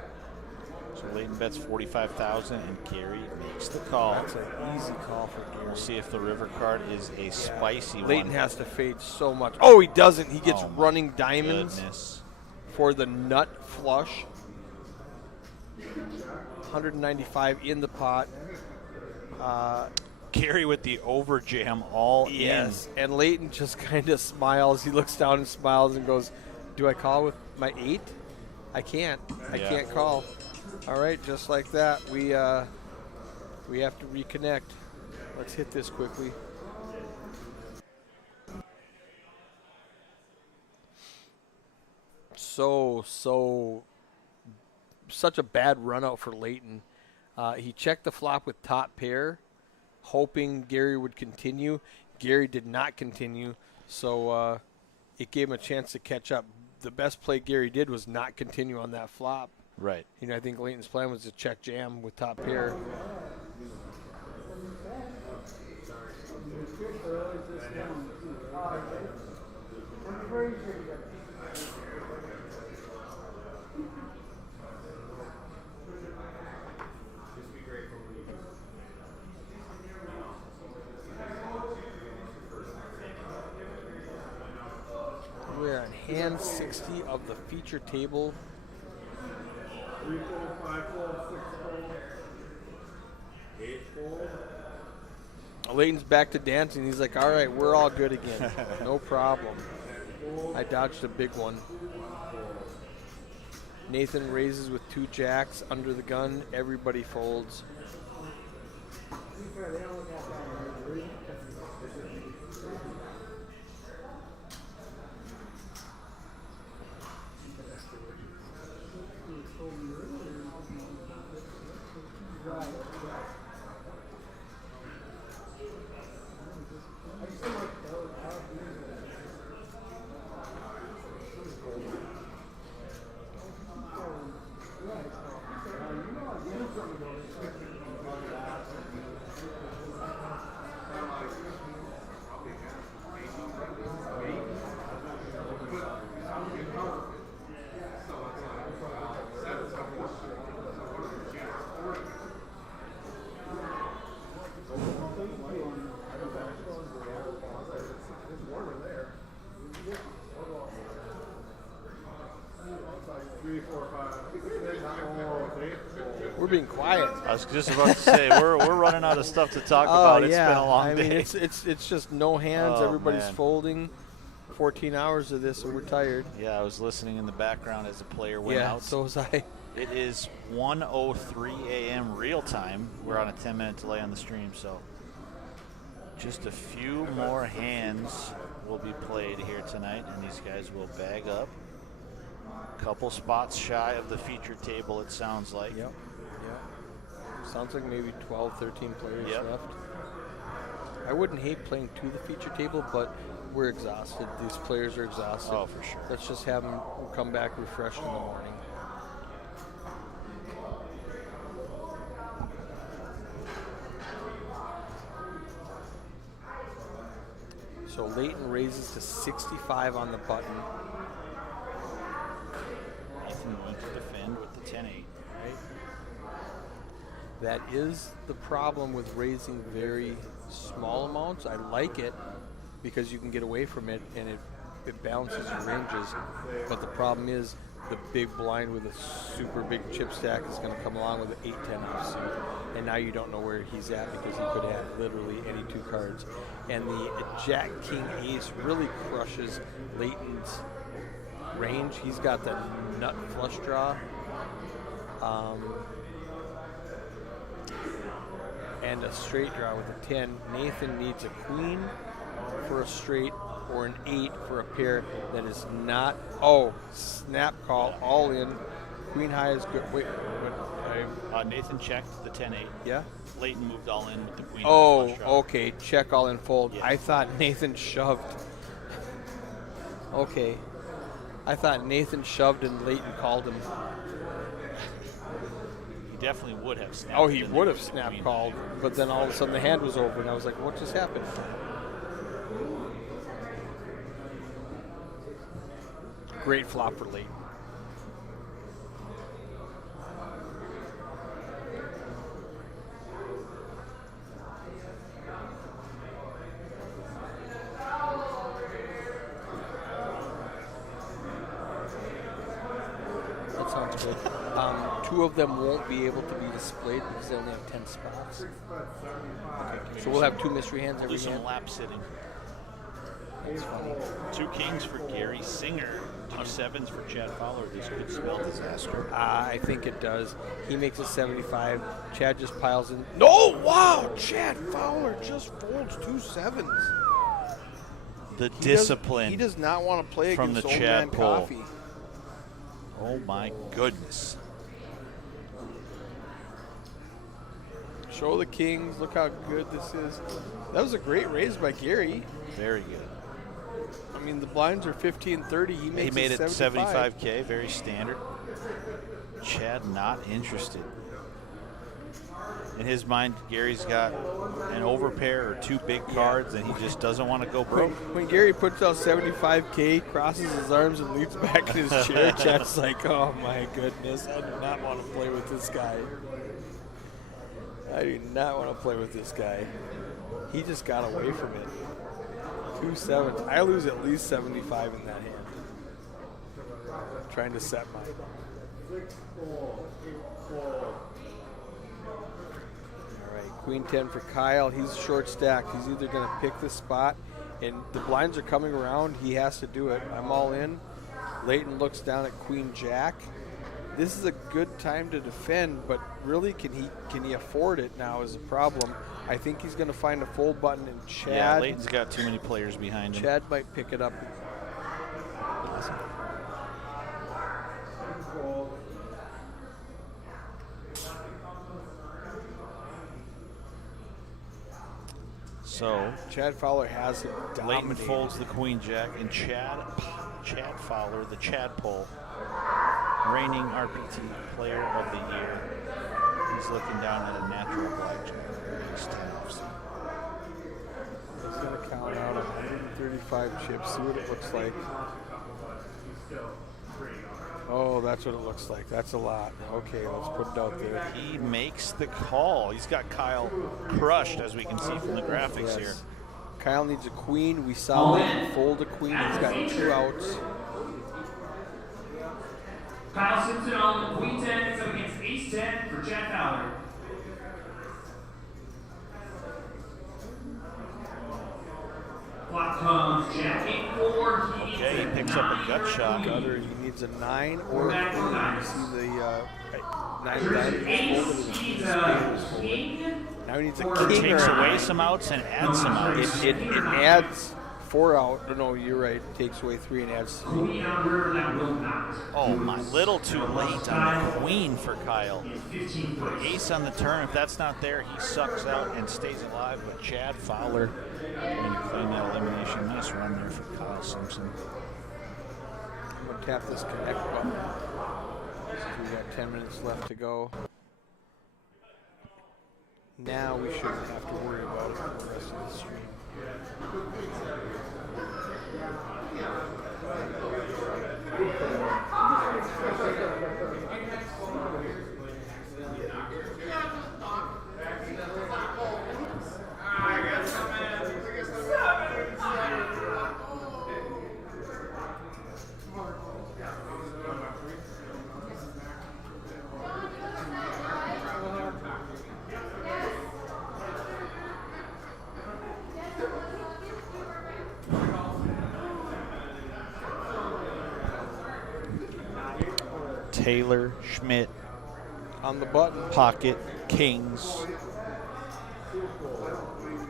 So Leighton bets 45,000 and Gary makes the call. That's an easy call for Gary. We'll see if the river card is a spicy Leighton one. has to fade so much. Oh, he doesn't. He gets Oh, running diamonds Goodness. for the nut flush. 195 in the pot. Gary with the over jam all Yes, and Leighton just kind of smiles. He looks down and smiles and goes, "Do I call with my 8? I can't. I Yeah. can't call." All right, just like that, we have to reconnect. Let's hit this quickly. Such a bad run out for Leighton. He checked the flop with top pair, hoping Gary would continue. Gary did not continue, so it gave him a chance to catch up. The best play Gary did was not continue on that flop. Right. You know, I think Leighton's plan was to check jam with top pair. We're on hand 60 of the feature table. 3 fold, 5 fold, 6 fold, 8 fold. Leighton's back to dancing. He's like, all right, we're all good again. No problem. I dodged a big one. Nathan raises with 2 jacks under the gun. Everybody folds. We're being quiet. I was just about to say we're running out of stuff to talk about. It's been a long day. I mean, it's just no hands. Oh, Everybody's man. folding. 14 hours of this, and we're tired. Yeah, I was listening in the background as the player went out. So was I. It is 1:03 a.m. real time. We're on a 10-minute delay on the stream, so just a few more hands will be played here tonight, and these guys will bag up. Couple spots shy of the feature table, it sounds like. Yep. Sounds like maybe 12, 13 players left. I wouldn't hate playing to the feature table, but we're exhausted. These players are exhausted. Oh, for sure. Let's just have them come back refreshed in the morning. So Leighton raises to 65 on the button. Nathan went to defend with the 10-8. Right. That is the problem with raising very small amounts. I like it because you can get away from it and it balances your ranges. But the problem is the big blind with a super big chip stack is going to come along with an 8-10 offsuit. And now you don't know where he's at because he could have literally any 2 cards. And the Jack King Ace really crushes Leighton's range. He's got the nut flush draw. And a straight draw with a 10. Nathan needs a queen for a straight or an 8 for a pair that is not. Oh, snap call, all in. Queen high is good. Wait, what? Nathan checked the 10-8. Yeah? Leighton moved all in with the queen. Oh, flush draw. okay. Check all in fold. Yeah. I thought Nathan shoved. Okay. I thought Nathan shoved and Leighton called him. He definitely would have snapped. Oh, it he in would there have with the snap queen. called, but then all of a sudden the hand was over, and I was like, what just happened? Great flop for Leighton. That sounds good. 2 of them won't be able to be displayed because they only have 10 spots. Okay, so we'll have 2 mystery hands We'll every do some hand. lap sitting. That's funny. 2 kings for Gary Singer. 2 sevens for Chad Fowler. This could spell disaster. I think it does. He makes a 75. Chad just piles in. No! Wow! Chad Fowler just folds 2 sevens. The He discipline does not want to play from against the Old Chad Man pull. Coffee. Oh my goodness. Show the kings. Look how good this is. That was a great raise by Gary. Very good. I mean, the blinds are 15-30. He He makes made it it 75K, very standard. Chad not interested. In his mind, Gary's got an overpair or 2 big cards, and he just doesn't want to go broke. When Gary puts out 75K, crosses his arms and leans back in his chair, Chad's like, oh my goodness, I do not want to play with this guy. I do not want to play with this guy. He just got away from it. 2 sevens. I lose at least 75 in that hand. Trying to set mine. 6 fold, 8 fold. All right, queen 10 for Kyle. He's short stacked. He's either going to pick this spot, and the blinds are coming around. He has to do it. I'm all in. Leighton looks down at queen jack. This is a good time to defend, but really, can he afford it now is a problem. I think he's going to find a fold button, and Chad. Yeah, Leighton's got too many players behind him. Chad might pick it up. So Chad Fowler has it Leighton dominated. folds the queen jack, and Chad Fowler, the Chad pull, reigning RPT player of the year. He's looking down at a natural blackjack. He's 10 offsuit. He's going to count out 135 chips, see what it looks like. Oh, that's what it looks like. That's a lot. Okay, let's put it out there. He makes the call. He's got Kyle crushed, as we can see from the graphics Yes. here. Kyle needs a queen. We saw Leighton fold a queen. He's got 2 outs. Kyle Simpson on Queen 10 is up against Ace 10 for Chad Fowler. Flop comes Jack 8-4. Okay, he picks up a gut shot. Gutter, he needs a 9 or a queen. You see the 9 diamond is folded and the spade is folded. Now he needs a king Takes or a away 9. some outs and adds some outs. It adds 4 out. No, you're right. It takes away 3 and adds 3. Queen on river that will not. Oh my, little too late on the queen for Kyle. 15 place. Ace on the turn, if that's not there, he sucks out and stays alive, but Chad Fowler going to claim that elimination. Nice run there for Kyle Simpson. I'm going to tap this connect button. We got 10 minutes left to go. Now we shouldn't have to worry about it for the rest of the stream. Taylor, Schmidt, On the button. pocket, kings.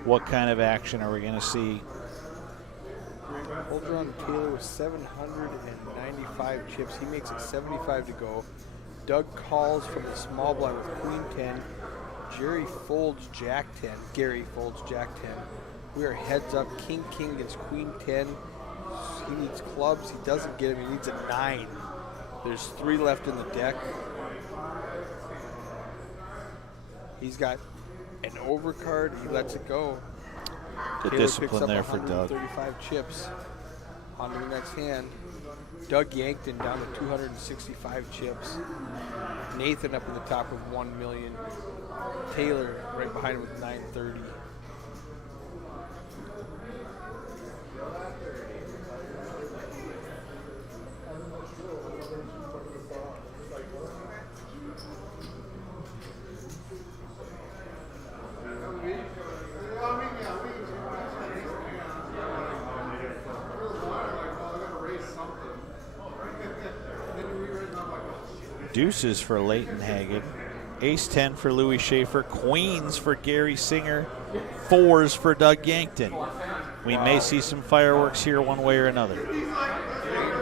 What kind of action are we going to see? Holder on Taylor with 795 chips. He makes it 75 to go. Doug calls from the small blind with queen 10. Jerry folds jack 10. Gary folds jack 10. We are heads up. King against queen 10. He needs clubs. He doesn't get him. He needs a 9. There's 3 left in the deck. He's got an overcard. He lets it go. Good Taylor discipline picks up there for Doug. 135 chips. On to the next hand. Doug Yankton down to 265 chips. Nathan up in the top with 1 million. Taylor right behind him with 930. Deuces for Leighton Hagen. Ace 10 for Louis Schaefer. Queens for Gary Singer. 4s for Doug Yankton. We may see some fireworks here one way or another.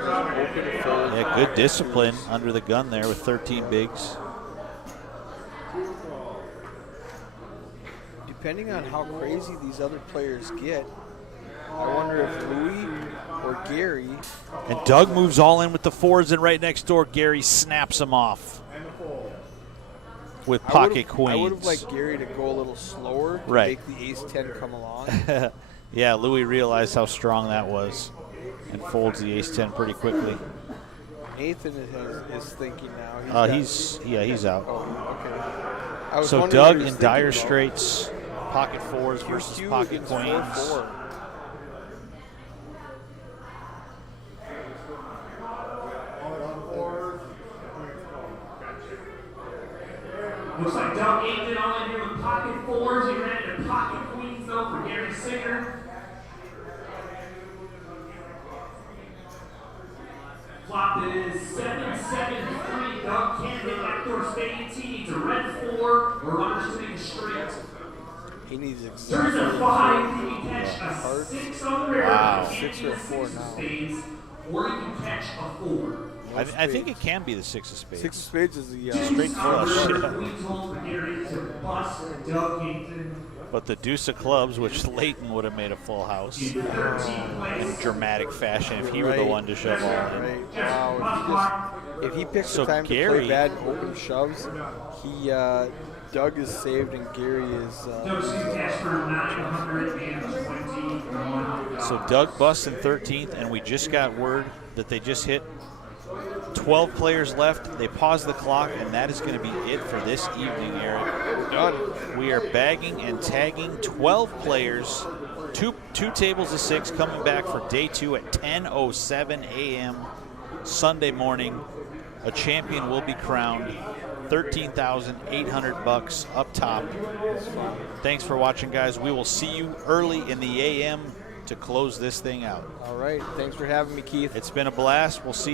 Yeah, good discipline under the gun there with 13 bigs. Depending on how crazy these other players get, I wonder if Louis or Gary. And Doug moves all in with the 4s, and right next door, Gary snaps them off with pocket queens. I would have liked Gary to go a little slower to Right. make the ace 10 come along. Yeah, Louis realized how strong that was and folds the ace 10 pretty quickly. Nathan is thinking now. He's out. Oh, okay. I was So wondering what Doug he was in dire thinking about. straits, pocket 4s versus QQ pocket against queens. 4-4. Looks like Doug Yankton all in here with pocket 4s. He ran into pocket queens though for Gary Singer. Flop is 7-7-3. Doug can't hit backdoor spades. He needs a red 4 or runners to make a straight. He needs There's exactly a 5. He can catch a Cards. 6 on the river. Wow. He can't 6 do or a a 4 6 of now. spades, or he can catch a 4. I think it can be the 6 of spades. 6 of spades is the Straight flush. Yeah. We told Gary to bust Doug Yankton. But the deuce of clubs, which Leighton would have made a full house in dramatic fashion if he were the Right. one to shove all in. Right. Wow. If he picks So the time to Gary- play bad and open shoves, Doug is saved and Gary is. Doug's cash for 921. So Doug busts in 13th, and we just got word that they just hit 12 players left. They paused the clock, and that is going to be it for this evening, Eric. Done. We are bagging and tagging 12 players, two tables of 6 coming back for day 2 at 10:07 a.m. Sunday morning. A champion will be crowned. $13,800 up top. Thanks for watching, guys. We will see you early in the AM to close this thing out. All right. Thanks for having me, Keith. It's been a blast. We'll see you